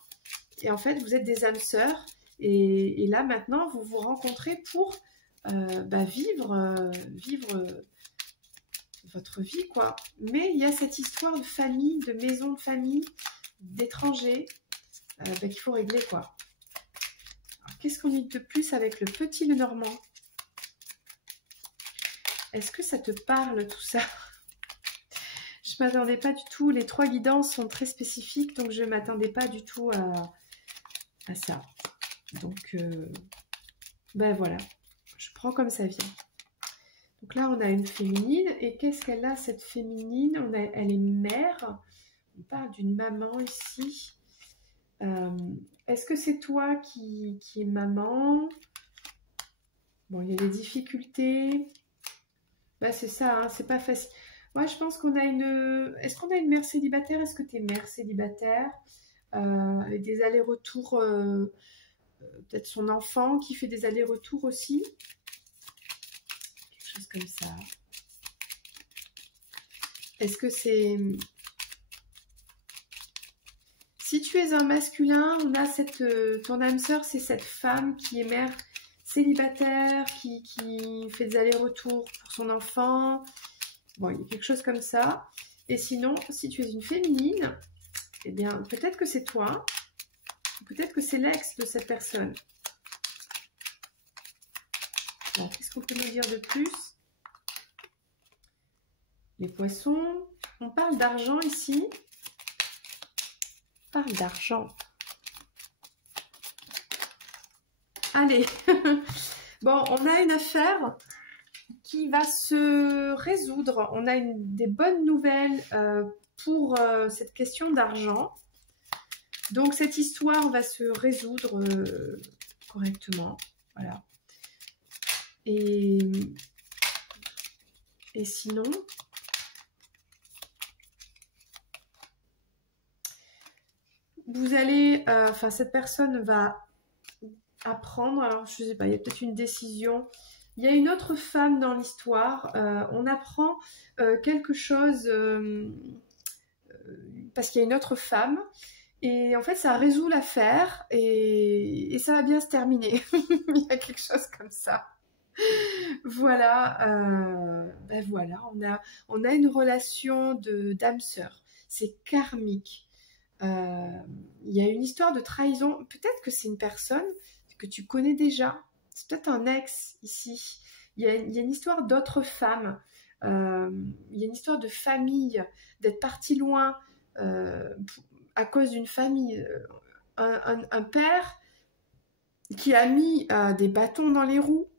Et en fait, vous êtes des âmes sœurs. Et là, maintenant, vous vous rencontrez pour vivre votre vie, quoi. Mais il y a cette histoire de famille, de maison de famille, d'étrangers, qu'il faut régler, quoi. Qu'est-ce qu'on dit de plus avec le petit Lenormand? Est-ce que ça te parle tout ça? Je ne m'attendais pas du tout. Les 3 guidances sont très spécifiques, donc je ne m'attendais pas du tout à ça. Donc, ben voilà, je prends comme ça vient. Donc là, on a une féminine. Et qu'est-ce qu'elle a, cette féminine? Elle est mère. On parle d'une maman ici. Est-ce que c'est toi qui es maman? Bon, il y a des difficultés. Ben, c'est ça, hein, c'est pas facile. Moi, je pense qu'on a une... Est-ce qu'on a une mère célibataire? Est-ce que tu es mère célibataire? Avec des allers-retours... peut-être son enfant qui fait des allers-retours aussi. Quelque chose comme ça. Est-ce que c'est... Si tu es un masculin, on a cette... ton âme sœur, c'est cette femme qui est mère célibataire, qui fait des allers-retours pour son enfant. Bon, il y a quelque chose comme ça. Et sinon, si tu es une féminine, eh bien, peut-être que c'est toi, peut-être que c'est l'ex de cette personne. Bon, qu'est-ce qu'on peut nous dire de plus? Les poissons. On parle d'argent ici. On parle d'argent. Allez. Bon, on a une affaire qui va se résoudre. On a des bonnes nouvelles pour cette question d'argent. Donc, cette histoire va se résoudre correctement. Voilà. Et sinon, vous allez, enfin cette personne va apprendre, alors je ne sais pas, il y a peut-être une décision. Il y a une autre femme dans l'histoire, on apprend quelque chose parce qu'il y a une autre femme. Et en fait, ça résout l'affaire et ça va bien se terminer. Il y a quelque chose comme ça. Voilà, ben voilà, on a une relation d'âme-sœur. C'est karmique. Il y a une histoire de trahison. Peut-être que c'est une personne que tu connais déjà. C'est peut-être un ex ici. Il y a une histoire d'autres femmes. Il y a une histoire de famille, d'être parti loin à cause d'une famille. Un père qui a mis des bâtons dans les roues.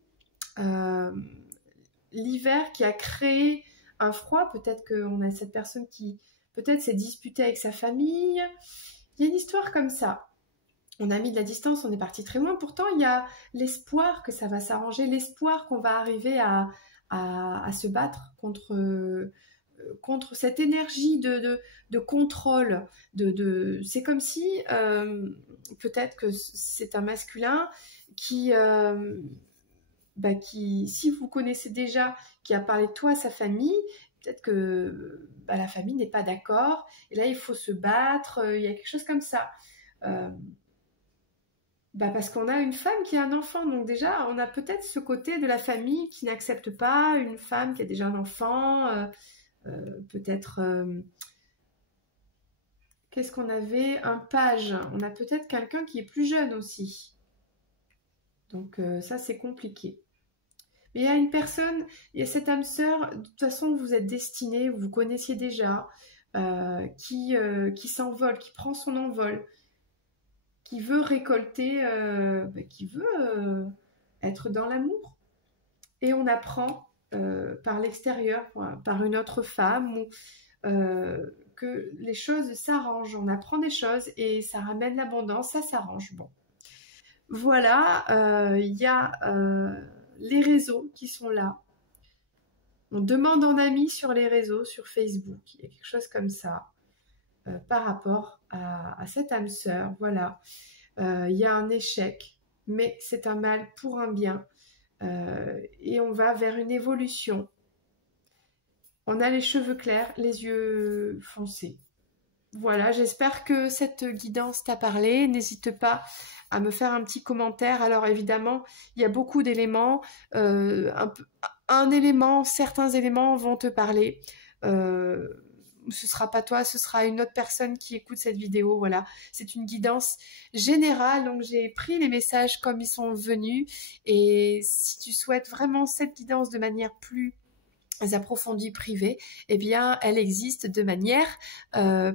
L'hiver qui a créé un froid, peut-être qu'on a cette personne qui peut-être s'est disputée avec sa famille. Il y a une histoire comme ça. On a mis de la distance, on est parti très loin. Pourtant, il y a l'espoir que ça va s'arranger, l'espoir qu'on va arriver à se battre contre cette énergie de contrôle. C'est comme si, peut-être que c'est un masculin qui, si vous connaissez déjà, qui a parlé de toi à sa famille, peut-être que la famille n'est pas d'accord, et là il faut se battre, il y a quelque chose comme ça. Parce qu'on a une femme qui a un enfant, donc déjà on a peut-être ce côté de la famille qui n'accepte pas une femme qui a déjà un enfant, peut-être... qu'est-ce qu'on avait? Un page, on a peut-être quelqu'un qui est plus jeune aussi. Donc ça c'est compliqué. Mais il y a une personne, il y a cette âme sœur, de toute façon vous êtes destinés, vous connaissiez déjà, qui s'envole, qui prend son envol, qui veut récolter, qui veut être dans l'amour. Et on apprend par l'extérieur, par une autre femme, que les choses s'arrangent. On apprend des choses et ça ramène l'abondance, ça s'arrange. Bon. Voilà, il y a les réseaux qui sont là. On demande en ami sur les réseaux, sur Facebook. Il y a quelque chose comme ça par rapport à cette âme sœur. Voilà. Il y a un échec, mais c'est un mal pour un bien. Et on va vers une évolution. On a les cheveux clairs, les yeux foncés. Voilà, j'espère que cette guidance t'a parlé. N'hésite pas à me faire un petit commentaire. Alors évidemment, il y a beaucoup d'éléments. Certains éléments vont te parler. Ce sera pas toi, ce sera une autre personne qui écoute cette vidéo. Voilà, c'est une guidance générale. Donc j'ai pris les messages comme ils sont venus. Et si tu souhaites vraiment cette guidance de manière plus approfondies privées, eh bien, elle existe de manière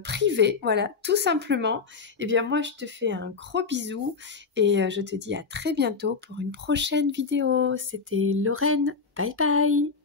privée, voilà, tout simplement. Eh bien, moi, je te fais un gros bisou et je te dis à très bientôt pour une prochaine vidéo. C'était Lorraine, bye bye.